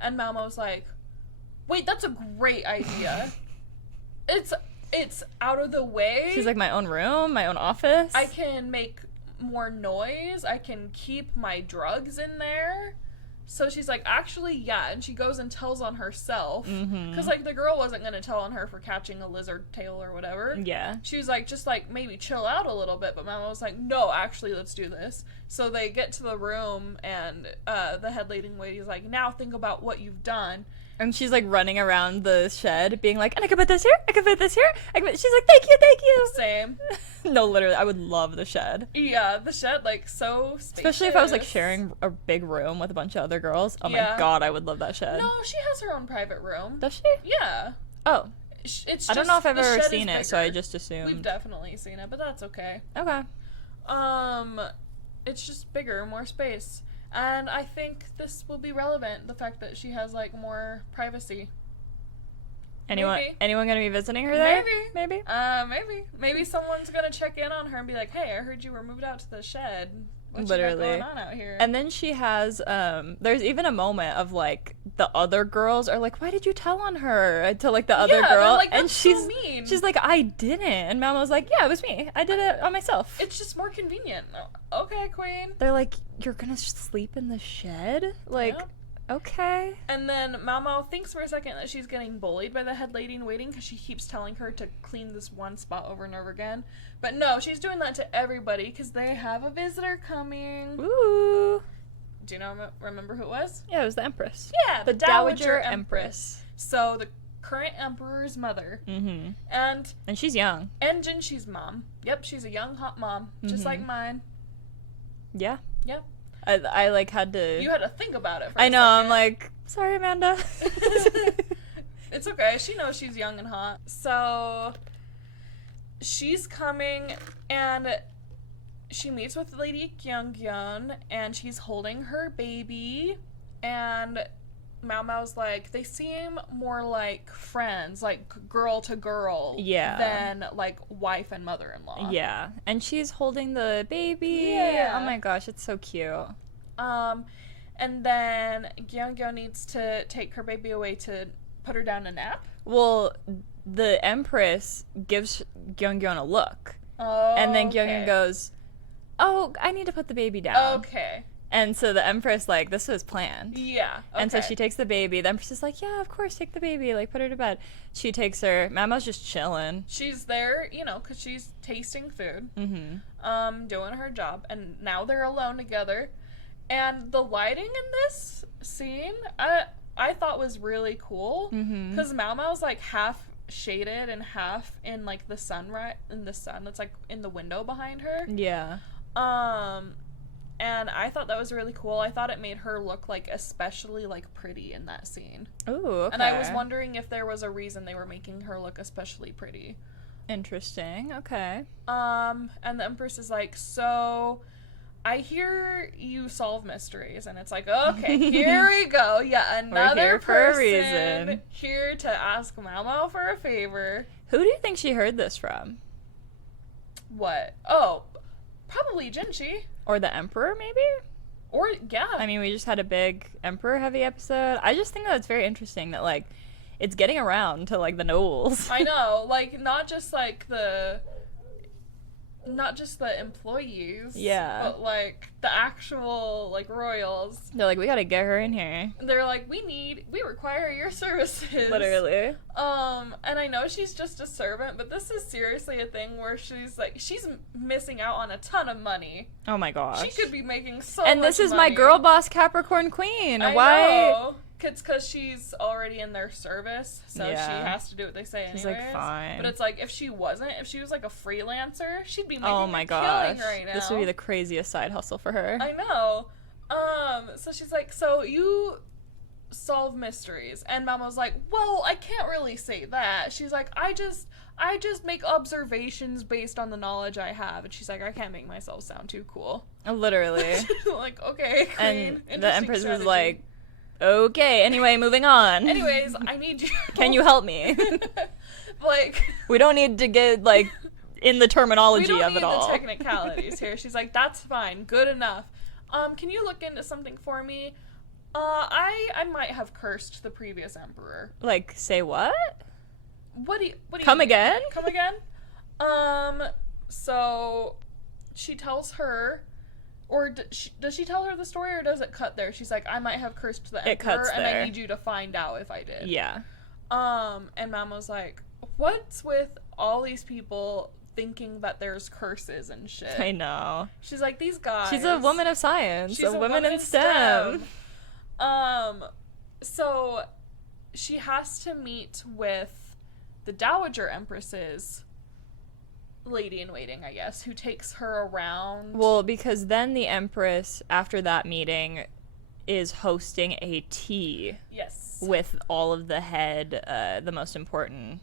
And Maomao's like, wait, that's a great idea. It's out of the way. She's like, my own room, my own office. I can make more noise. I can keep my drugs in there. So she's like, actually, yeah. And she goes and tells on herself. Because, like, the girl wasn't going to tell on her for catching a lizard tail or whatever. Yeah. She was like, just, like, maybe chill out a little bit. But Mama was like, no, actually, let's do this. So they get to the room, and the head lady in waiting is like, now think about what you've done. And she's like running around the shed being like, and I can put this here, I can put this here. She's like, thank you. Same. No, literally, I would love the shed. Yeah, the shed, like, so spacious. Especially if I was like sharing a big room with a bunch of other girls. Oh my god, I would love that shed. No, she has her own private room. Does she? Yeah. Oh. It's just, I don't know if I've the ever shed seen is it, so I bigger. just assumed. We've definitely seen it, but that's okay. Okay. It's just bigger, more space. And I think this will be relevant, the fact that she has, like, more privacy. Anyone gonna be visiting her there? Maybe. Maybe someone's gonna check in on her and be like, hey, I heard you were moved out to the shed. What's going on out here? And then she has, there's even a moment of, like, the other girls are like, why did you tell on her? To, like, the other girl. Like, and so mean. She's like, I didn't. And Mama was like, yeah, it was me. I did it on myself. It's just more convenient. Okay, Queen. They're like, you're gonna sleep in the shed? Like, yeah. Okay. And then Maomao thinks for a second that she's getting bullied by the head lady in waiting because she keeps telling her to clean this one spot over and over again. But no, she's doing that to everybody because they have a visitor coming. Ooh. Do you remember who it was? Yeah, it was the Empress. Yeah, the Dowager Empress. So the current emperor's mother. Mm-hmm. And she's young. And Jinshi's mom. Yep, she's a young, hot mom, just like mine. Yeah. Yep. I like had to. You had to think about it. I know. I'm like, sorry, Amanda. It's okay. She knows she's young and hot. So she's coming, and she meets with Lady Gyeongyeon, and she's holding her baby, and Maomao's like, they seem more like friends, like girl to girl, than like wife and mother-in-law. Yeah, and she's holding the baby. Yeah. Oh my gosh, it's so cute. And then Gyeongyeon needs to take her baby away to put her down to nap. Well, the Empress gives Gyeongyeon a look. Oh. And then Gyeongyeon goes, oh, I need to put the baby down. Okay. And so the Empress, like, this was planned. Yeah. Okay. And so she takes the baby. The Empress is like, yeah, of course, take the baby. Like, put her to bed. She takes her. Mama's just chilling. She's there, you know, because she's tasting food. Mm-hmm. Doing her job. And now they're alone together. And the lighting in this scene, I thought was really cool. Because Maomao's, like, half shaded in half in, like, the sun that's, like, in the window behind her. Yeah. And I thought that was really cool. I thought it made her look, like, especially, like, pretty in that scene. Ooh, okay. And I was wondering if there was a reason they were making her look especially pretty. Interesting. Okay. And the Empress is like, so I hear you solve mysteries. And it's like, okay, here we go. Yeah, another person here to ask Maomao for a favor. Who do you think she heard this from? What? Oh, probably Jinshi. Or the Emperor, maybe? Or, yeah. I mean, we just had a big Emperor-heavy episode. I just think that it's very interesting that, like, it's getting around to, like, the nobles. I know. Like, not just the employees. Yeah. But, like, the actual, like, royals. They're like, we gotta get her in here. They're like, we require your services. Literally. And I know she's just a servant, but this is seriously a thing where she's missing out on a ton of money. Oh my gosh. She could be making so much money. And this is my girl boss Capricorn queen. I know. It's because she's already in their service, so she has to do what they say anyways. She's like, fine. But it's like, if she was like a freelancer, she'd be making killing right now. This would be the craziest side hustle for her. I know. So she's like, so you solve mysteries. And Maomao's like, well, I can't really say that. She's like, I just make observations based on the knowledge I have. And she's like, I can't make myself sound too cool. Literally. Like, okay, queen. And the Empress is like, okay, anyway, moving on. Anyways, I need you. Can you help me? Like, we don't need to get, like, in the terminology of it all. We don't need the technicalities here. She's like, that's fine, good enough. Can you look into something for me? I might have cursed the previous emperor. Like, say what? What do you Come again? Come again? So she tells her, or does she tell her the story, or does it cut there? She's like, I might have cursed the emperor, and I need you to find out if I did. Yeah. And Maomao's like, what's with all these people thinking that there's curses and shit? I know. She's like, these guys. She's a woman of science. She's a woman in STEM. So she has to meet with the Dowager Empress's lady-in-waiting, I guess, who takes her around. Well, because then the Empress, after that meeting, is hosting a tea. Yes. With all of the most important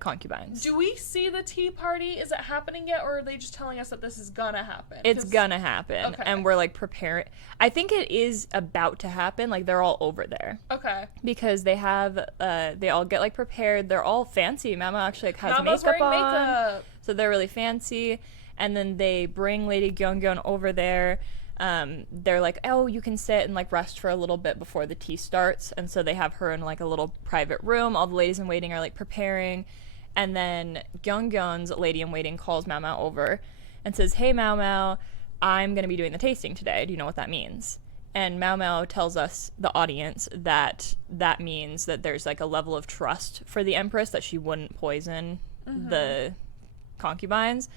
concubines. Do we see the tea party? Is it happening yet, or are they just telling us that this is gonna happen? It's gonna happen, okay. And we're, like, preparing. I think it is about to happen. Like, they're all over there. Okay. Because they have, they all get, like, prepared. They're all fancy. Mama actually, like, has makeup on. Makeup. So they're really fancy. And then they bring Lady Gyeongyeon over there. They're like, oh, you can sit and, like, rest for a little bit before the tea starts. And so they have her in, like, a little private room. All the ladies in waiting are, like, preparing. And then Gyeongyeon's lady-in-waiting calls Maomao over and says, hey, Maomao, I'm going to be doing the tasting today. Do you know what that means? And Maomao tells us, the audience, that that means that there's, like, a level of trust for the Empress, that she wouldn't poison the concubines.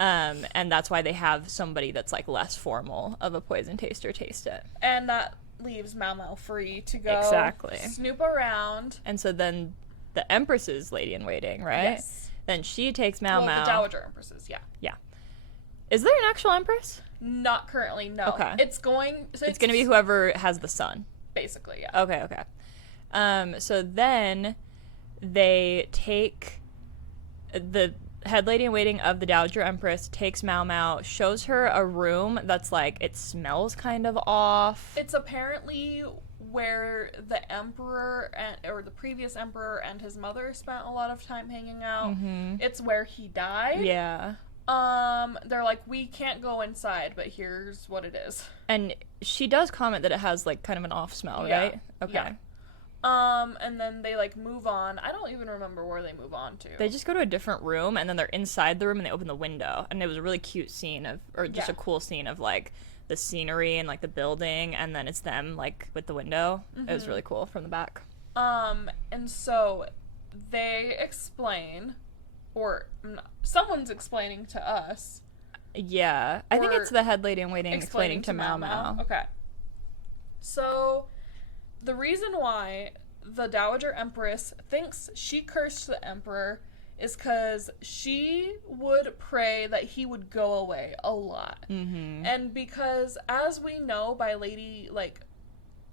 And that's why they have somebody that's, like, less formal of a poison taster taste it. And that leaves Maomao free to go snoop around. And so then the Empress's lady-in-waiting, right? Yes. Then she takes Maomao. Well, the Dowager Empresses, yeah. Yeah. Is there an actual Empress? Not currently, no. Okay. It's going to be whoever has the son. Basically, yeah. Okay. So then they take the head lady-in-waiting of the Dowager Empress, takes Maomao, shows her a room that's, like, it smells kind of off. It's apparently where the emperor, or the previous emperor and his mother spent a lot of time hanging out. It's where he died. Yeah. They're like, we can't go inside, but here's what it is. And she does comment that it has, like, kind of an off smell, right? Okay. Yeah. And then they, like, move on. I don't even remember where they move on to. They just go to a different room, and then they're inside the room, and they open the window. And it was a really cute scene a cool scene of, like, the scenery and, like, the building, and then it's them, like, with the window. It was really cool from the back. And so they explain, or someone's explaining to us. Yeah. I think it's the head lady-in-waiting explaining to Maomao. Okay. So the reason why the Dowager Empress thinks she cursed the Emperor is because she would pray that he would go away a lot. Mm-hmm. And because, as we know by Lady, like,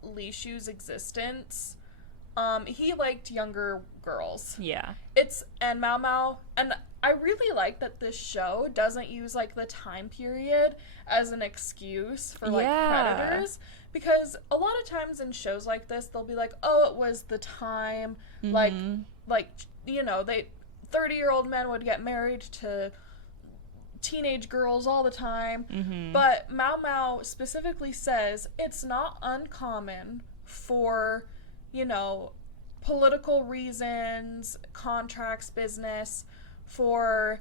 Li Shu's existence, he liked younger girls. Yeah. And Maomao, and I really like that this show doesn't use, like, the time period as an excuse for, like, predators. Because a lot of times in shows like this, they'll be like, oh, it was the time, like, you know, 30-year-old men would get married to teenage girls all the time. Mm-hmm. But Maomao specifically says it's not uncommon for, you know, political reasons, contracts, business, for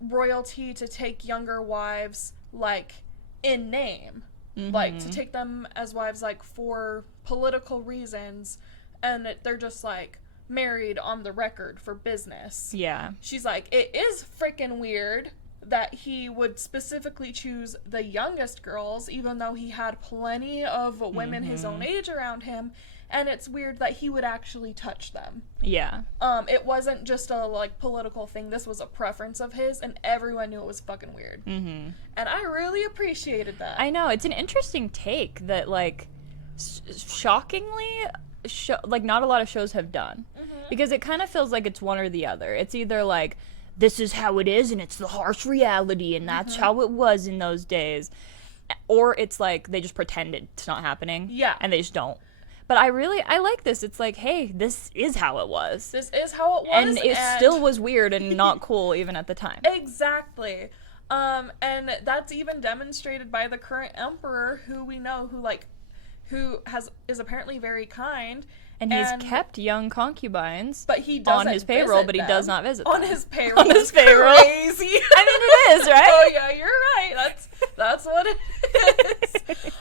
royalty to take younger wives, like, in name. Mm-hmm. Like, to take them as wives, like, for political reasons, and they're just, like, married on the record for business. Yeah. She's like, it is freaking weird that he would specifically choose the youngest girls, even though he had plenty of women his own age around him, and it's weird that he would actually touch them. Yeah. It wasn't just a, like, political thing. This was a preference of his, and everyone knew it was fucking weird. Mm-hmm. And I really appreciated that. I know. It's an interesting take that, like, shockingly, like, not a lot of shows have done. Mm-hmm. Because it kind of feels like it's one or the other. It's either, like, this is how it is, and it's the harsh reality, and that's how it was in those days. Or it's, like, they just pretend it's not happening. Yeah. And they just don't. But I like this. It's like, hey, this is how it was. This is how it was. And it still was weird and not cool even at the time. Exactly. And that's even demonstrated by the current emperor, who we know, who is apparently very kind. And he's kept young concubines, but he doesn't on his payroll, but he does not visit them. On his payroll. On his payroll. Crazy. I mean, it is, right? Oh yeah, you're right. That's what it is.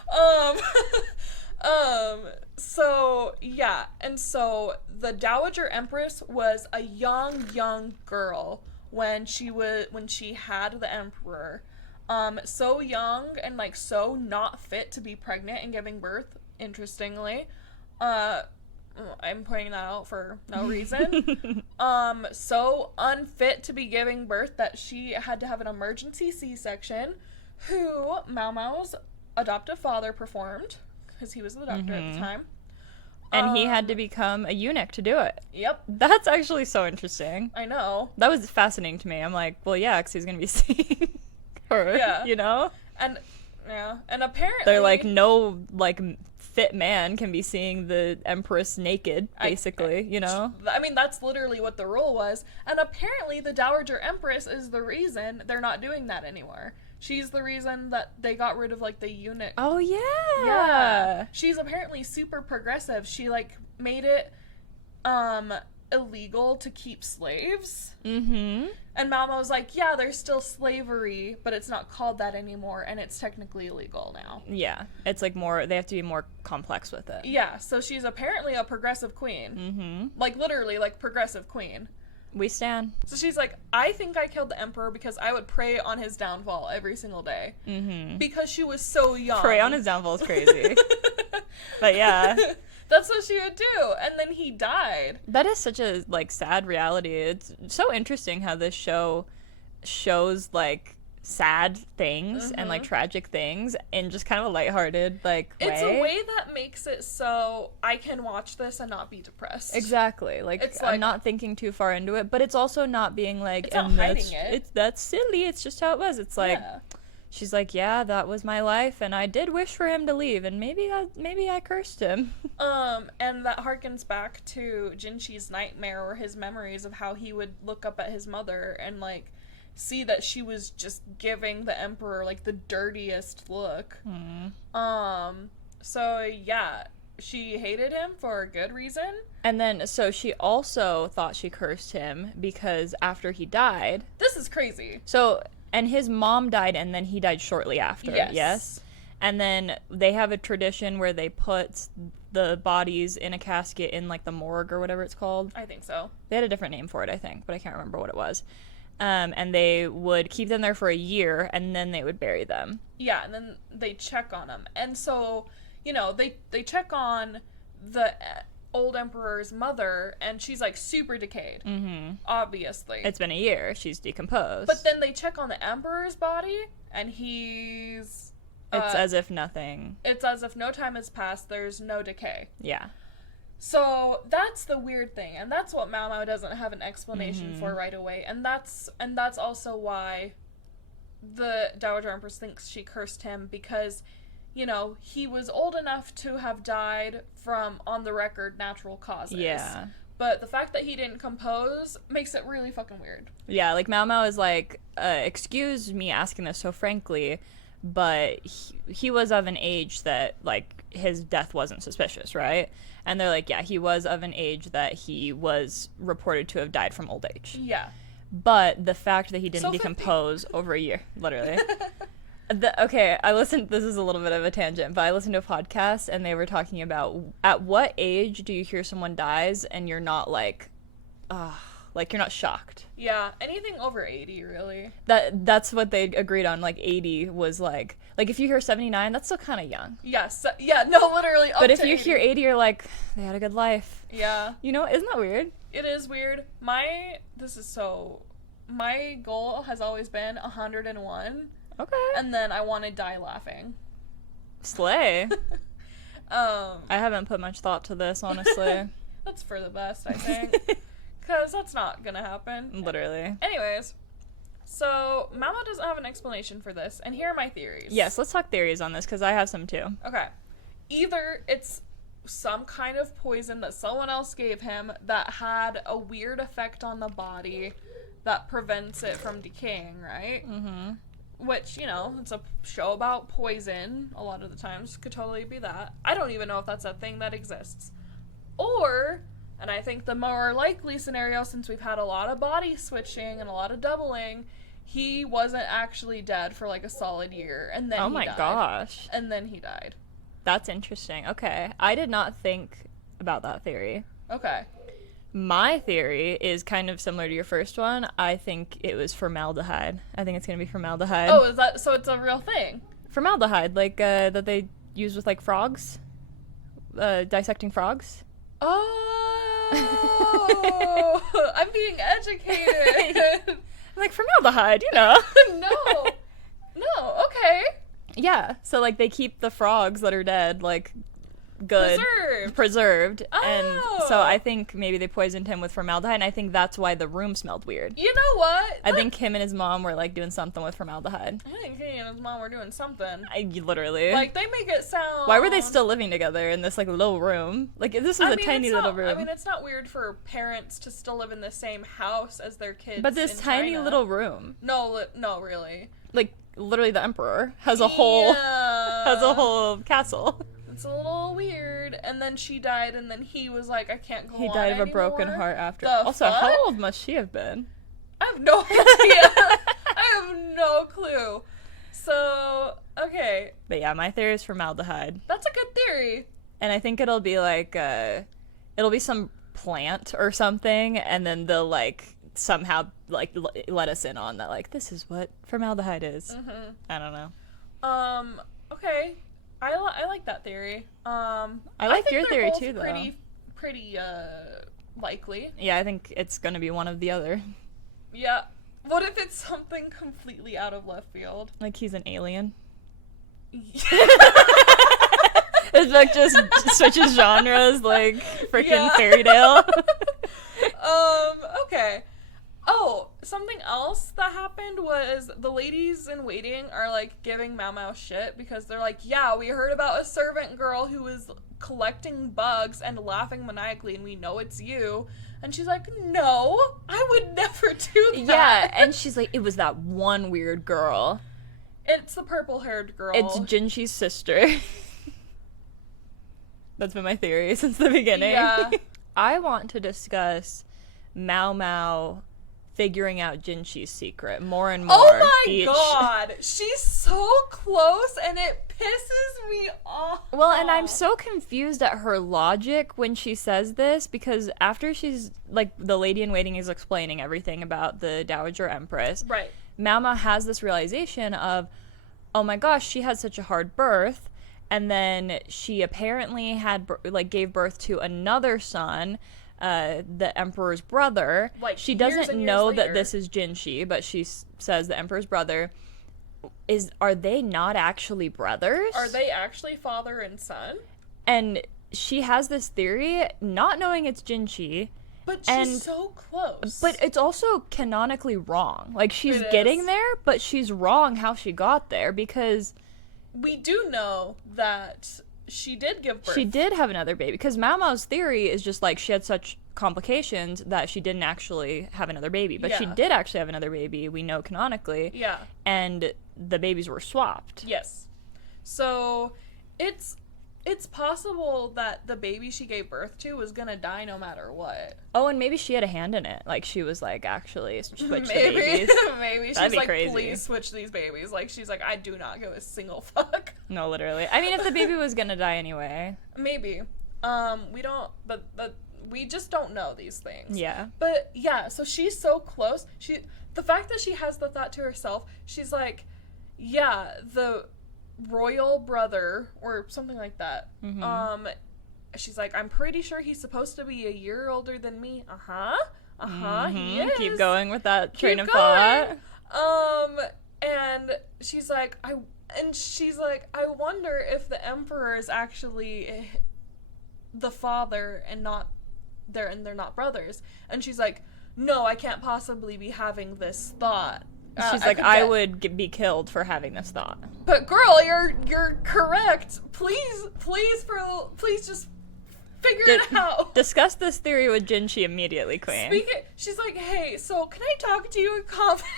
So yeah, and so the Dowager Empress was a young girl when she had the Emperor. So young and, like, so not fit to be pregnant and giving birth, interestingly. I'm pointing that out for no reason. So unfit to be giving birth that she had to have an emergency C-section, who Maomao's adoptive father performed, because he was the doctor at the time. And he had to become a eunuch to do it. Yep. That's actually so interesting. I know. That was fascinating to me. I'm like, well, yeah, because he's going to be seeing her, you know? And, yeah, and apparently... They're like, no, like, fit man can be seeing the Empress naked, basically, you know? I mean, that's literally what the rule was. And apparently the Dowager Empress is the reason they're not doing that anymore. She's the reason that they got rid of, like, the eunuch. Oh, yeah. Yeah. She's apparently super progressive. She, like, made it, illegal to keep slaves. Mm-hmm. And Maomao was like, yeah, there's still slavery, but it's not called that anymore, and it's technically illegal now. Yeah. It's, like, they have to be more complex with it. Yeah, so she's apparently a progressive queen. Mm-hmm. Like, literally, like, progressive queen. We stan. So she's like, I think I killed the Emperor because I would pray on his downfall every single day. Mm-hmm. Because she was so young. Pray on his downfall is crazy. But yeah. That's what she would do. And then he died. That is such a, like, sad reality. It's so interesting how this show shows, like, sad things and, like, tragic things in just kind of a lighthearted, like, way. It's a way that makes it so I can watch this and not be depressed. Exactly. Like, I'm not thinking too far into it, but it's also not being like, it's not hiding it. That's silly. It's just how it was. It's like, she's like, yeah, that was my life, and I did wish for him to leave, and maybe I cursed him. And that harkens back to Jinshi's nightmare, or his memories of how he would look up at his mother and, like, see that she was just giving the Emperor, like, the dirtiest look. So yeah, she hated him for a good reason. And then, so she also thought she cursed him because after he died... This is crazy. So, and his mom died, and then he died shortly after, yes? And then they have a tradition where they put the bodies in a casket in, like, the morgue or whatever it's called. I think so. They had a different name for it, I think, but I can't remember what it was. And they would keep them there for a year, and then they would bury them. Yeah, and then they check on them. And so, you know, they check on the old emperor's mother, and she's, like, super decayed. Mm-hmm. Obviously. It's been a year. She's decomposed. But then they check on the emperor's body, and he's... it's as if nothing... It's as if no time has passed. There's no decay. Yeah. So that's the weird thing, and that's what Maomao doesn't have an explanation for right away, and that's also why the Dowager Empress thinks she cursed him, because, you know, he was old enough to have died from, on the record, natural causes. Yeah. But the fact that he didn't compose makes it really fucking weird. Yeah, like, Maomao is like, excuse me asking this so frankly, but he was of an age that, like, his death wasn't suspicious, right? And they're like, yeah, he was of an age that he was reported to have died from old age. Yeah. But the fact that he didn't 50. decompose over a year, literally. Okay, this is a little bit of a tangent, but I listened to a podcast and they were talking about at what age do you hear someone dies and you're not like you're not shocked. Yeah, anything over 80, really. That's what they agreed on. Like 80 was like if you hear 79, that's still kind of young. Yes, yeah, no, literally. But if you hear 80, you're like, they had a good life. Yeah. You know, isn't that weird? It is weird. My goal has always been 101. Okay. And then I want to die laughing. Slay. I haven't put much thought to this, honestly. That's for the best, I think. Because that's not gonna happen. Literally. Anyways, so Maomao doesn't have an explanation for this, and here are my theories. Yes, let's talk theories on this, because I have some too. Okay. Either it's some kind of poison that someone else gave him that had a weird effect on the body that prevents it from decaying, right? Mm-hmm. Which, you know, it's a show about poison a lot of the times. Could totally be that. I don't even know if that's a thing that exists. Or, and I think the more likely scenario, since we've had a lot of body switching and a lot of doubling, he wasn't actually dead for like a solid year, and then oh my gosh. And then he died. That's interesting. Okay. I did not think about that theory. Okay. My theory is kind of similar to your first one. I think it was formaldehyde. I think it's going to be formaldehyde. Oh, is that, so it's a real thing? Formaldehyde, like, that they use with, like, frogs? Dissecting frogs? Oh! I'm being educated! Like, formaldehyde, you know. No, okay. Yeah, so, like, they keep the frogs that are dead, like, good. Preserved. Oh. And so I think maybe they poisoned him with formaldehyde, and I think that's why the room smelled weird. You know what? I think him and his mom were, like, doing something with formaldehyde. I think he and his mom were doing something. Literally. Like, they make it sound... Why were they still living together in this, like, little room? Like, this was a tiny little room. I mean, it's not weird for parents to still live in the same house as their kids. But this tiny China. little room. No, really. Like, literally the emperor has a whole castle. It's a little weird. And then she died, and then he was like, I can't go on He died of anymore. a broken heart after. Also, how old must she have been? I have no idea. I have no clue. So, okay. But yeah, my theory is formaldehyde. That's a good theory. And I think it'll be like, it'll be some plant or something, and then they'll, like, somehow, like, let us in on that, like, this is what formaldehyde is. Mm-hmm. I don't know. Okay. I like that theory. I like your theory too, though. Pretty likely. Yeah, I think it's gonna be one of the other. Yeah. What if it's something completely out of left field? Like he's an alien. It's like just switches genres, like freaking Fairydale. Okay. Oh, something else that happened was the ladies in waiting are, like, giving Maomao shit because they're like, yeah, we heard about a servant girl who was collecting bugs and laughing maniacally, and we know it's you. And she's like, no, I would never do that. Yeah, and she's like, it was that one weird girl. It's the purple-haired girl. It's Jinshi's sister. That's been my theory since the beginning. Yeah. I want to discuss Maomao figuring out Jinshi's secret more and more. Oh my god! She's so close and it pisses me off. Well, and I'm so confused at her logic when she says this, because after she's, like, the lady in waiting is explaining everything about the Dowager Empress. Right. Maomao has this realization of, oh my gosh, she had such a hard birth, And then she apparently had gave birth to another son, the emperor's brother. Like, she doesn't know later. that this is Jinshi, but she says the emperor's brother. Are they not actually brothers? Are they actually father and son? And she has this theory, not knowing it's Jinshi. But she's so close. But it's also canonically wrong. Like, she's getting there, but she's wrong how she got there, because we do know that she did give birth. She did have another baby, because Maomao's theory is just, like, she had such complications that she didn't actually have another baby. But she did actually have another baby, we know canonically. Yeah. And the babies were swapped. Yes. So, it's possible that the baby she gave birth to was gonna die no matter what. Oh, and maybe she had a hand in it. Like, she was like, actually, switch the babies. Maybe. That'd She's be crazy. Please switch these babies. Like, she's like, I do not give a single fuck. No, literally. I mean, if the baby was gonna die anyway. Maybe. We don't, but we just don't know these things. Yeah. But, yeah, so she's so close. The fact that she has the thought to herself, she's like, yeah, the royal brother or something like that. Mm-hmm. She's like, I'm pretty sure he's supposed to be a year older than me. Mm-hmm. He is. Keep going with that train of thought. And she's like, I wonder if the emperor is actually the father and they're not brothers. And she's like, no, I can't possibly be having this thought. She's like, I would be killed for having this thought. But girl, you're correct. Please just figure it out. Discuss this theory with Jinshi immediately, Queen. She's like, hey, so can I talk to you in confidence?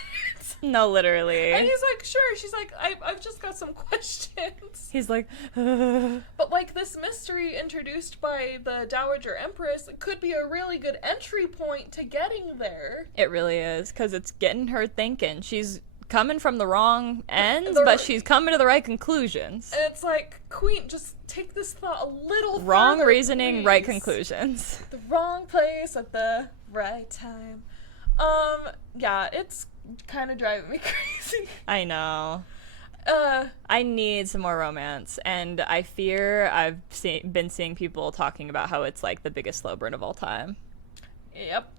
No, literally. And he's like, sure. She's like, I've just got some questions. He's like, But, like, this mystery introduced by the Dowager Empress could be a really good entry point to getting there. It really is, because it's getting her thinking. She's coming from the wrong ends, but she's coming to the right conclusions. And it's like, Queen, just take this thought a little wrong further, reasoning, please. Right conclusions. The wrong place at the right time. Yeah, it's kind of driving me crazy. I know. I need some more romance, and I fear I've been seeing people talking about how it's like the biggest slow burn of all time. Yep.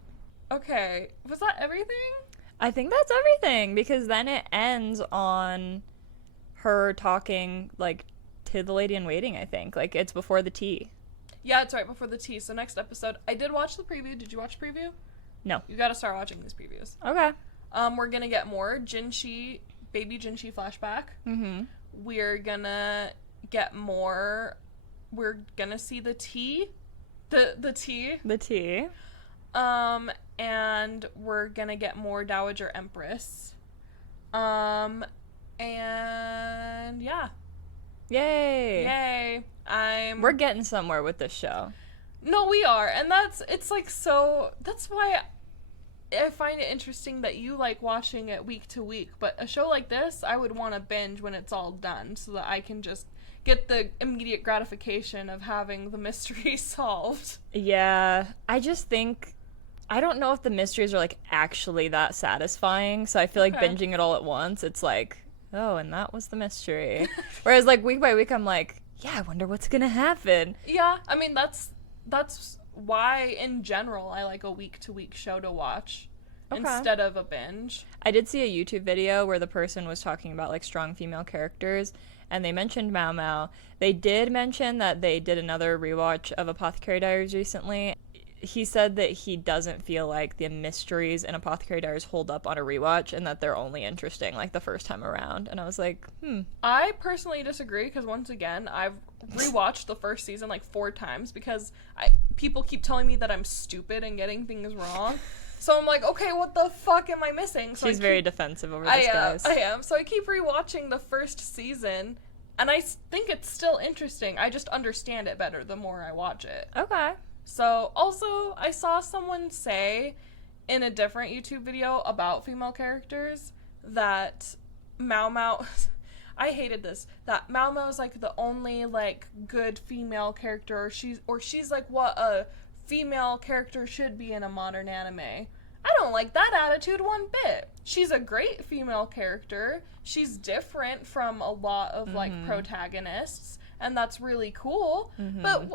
Okay, was that everything? I think that's everything, because then it ends on her talking, like, to the lady in waiting, I think. Like, it's before the tea. Yeah, it's right before the tea. So next episode, I did watch the preview. Did you watch the preview? No. You gotta start watching these previews. Okay. We're gonna get more Jinshi, baby Jinshi flashback. Mm-hmm. We're gonna get more. We're gonna see the tea. The tea. The tea. And we're gonna get more Dowager Empress. And yeah. Yay. We're getting somewhere with this show. No, we are. And that's why I find it interesting that you like watching it week to week. But a show like this, I would want to binge when it's all done so that I can just get the immediate gratification of having the mystery solved. Yeah. I just think, I don't know if the mysteries are like actually that satisfying. So I feel like binging it all at once, it's like, oh, and that was the mystery. Whereas like week by week, I'm like, yeah, I wonder what's gonna happen. Yeah, I mean, that's why in general I like a week to week show to watch instead of a binge. I did see a YouTube video where the person was talking about like strong female characters, and they mentioned Maomao. They did mention that they did another rewatch of Apothecary Diaries recently. He said that he doesn't feel like the mysteries in Apothecary Diaries hold up on a rewatch, and that they're only interesting like the first time around. And I was like, I personally disagree, because once again, I've rewatched the first season like 4 times because people keep telling me that I'm stupid and getting things wrong. So I'm like, okay, what the fuck am I missing? So she's very defensive over this, guys. I am. So I keep rewatching the first season, and I think it's still interesting. I just understand it better the more I watch it. Okay. So, also, I saw someone say in a different YouTube video about female characters that Maomao... I hated this. That Maomao's, like, the only, like, good female character, or she's like, what a female character should be in a modern anime. I don't like that attitude one bit. She's a great female character. She's different from a lot of, like, protagonists. and that's really cool. But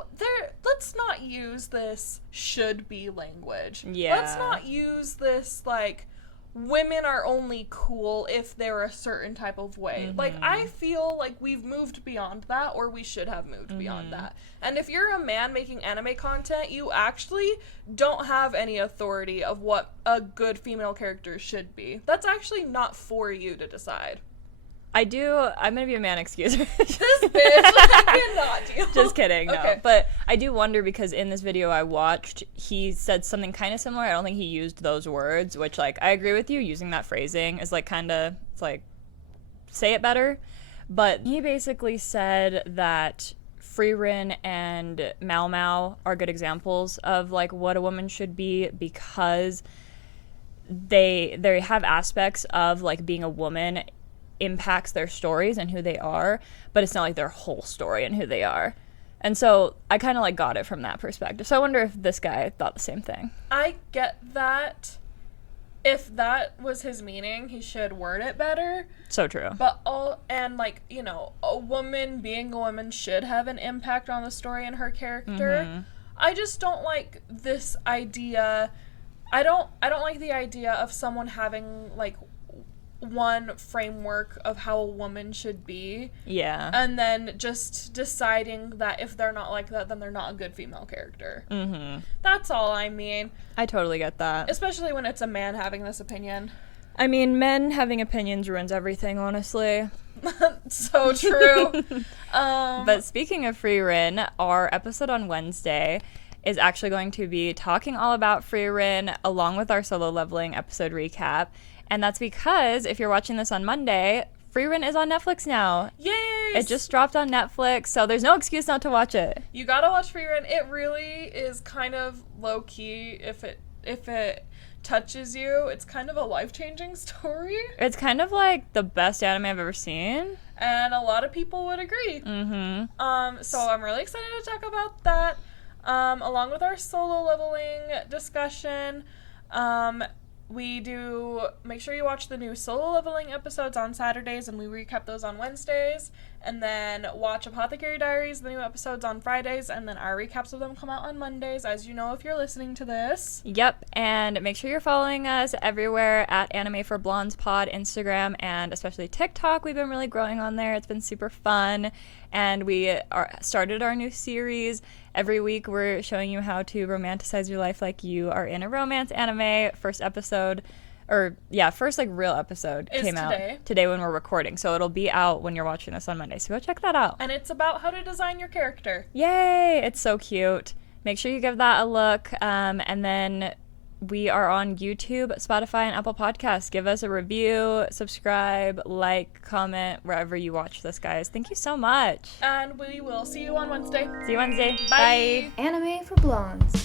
let's not use this should be language. Yeah. Let's not use this, like, women are only cool if they're a certain type of way. Like, I feel like we've moved beyond that, or we should have moved beyond that. And if you're a man making anime content, you actually don't have any authority of what a good female character should be. That's actually not for you to decide. I'm gonna be a man excuser. This bitch, I cannot deal. Just kidding, no. Okay. But I do wonder, because in this video I watched, he said something kind of similar. I don't think he used those words, which, like, I agree with you. Using that phrasing is, like, kind of, it's like, say it better. But he basically said that Frieren and Maomao are good examples of, like, what a woman should be, because they have aspects of, like, being a woman impacts their stories and who they are, but it's not like their whole story and who they are. And so I kind of, like, got it from that perspective. So I wonder if this guy thought the same thing. I get that. If that was his meaning, he should word it better. So true. But like, you know, a woman being a woman should have an impact on the story and her character. I just don't like this idea. I don't like the idea of someone having, like, one framework of how a woman should be. Yeah. And then just deciding that if they're not like that, then they're not a good female character. That's all I mean. I totally get that. Especially when it's a man having this opinion. I mean, men having opinions ruins everything, honestly. So true. But speaking of Frieren, our episode on Wednesday is actually going to be talking all about Frieren, along with our solo leveling episode recap. And that's because, if you're watching this on Monday, Frieren is on Netflix now. Yay! It just dropped on Netflix, so there's no excuse not to watch it. You gotta watch Frieren. It really is kind of low-key if it touches you. It's kind of a life-changing story. It's kind of like the best anime I've ever seen. And a lot of people would agree. So I'm really excited to talk about that. Along with our solo leveling discussion. We do make sure you watch the new solo leveling episodes on Saturdays, and we recap those on Wednesdays. And then watch Apothecary Diaries, the new episodes on Fridays, and then our recaps of them come out on Mondays, as you know if you're listening to this. Yep, and make sure you're following us everywhere at Anime for Blondes Pod, Instagram, and especially TikTok. We've been really growing on there. It's been super fun. And we started our new series. Every week we're showing you how to romanticize your life like you are in a romance anime. First like real episode came out today when we're recording. So it'll be out when you're watching this on Monday. So go check that out. And it's about how to design your character. Yay! It's so cute. Make sure you give that a look. And then we are on YouTube, Spotify, and Apple Podcasts. Give us a review, subscribe, like, comment, wherever you watch this, guys. Thank you so much. And we will see you on Wednesday. See you Wednesday. Bye. Anime for Blondes.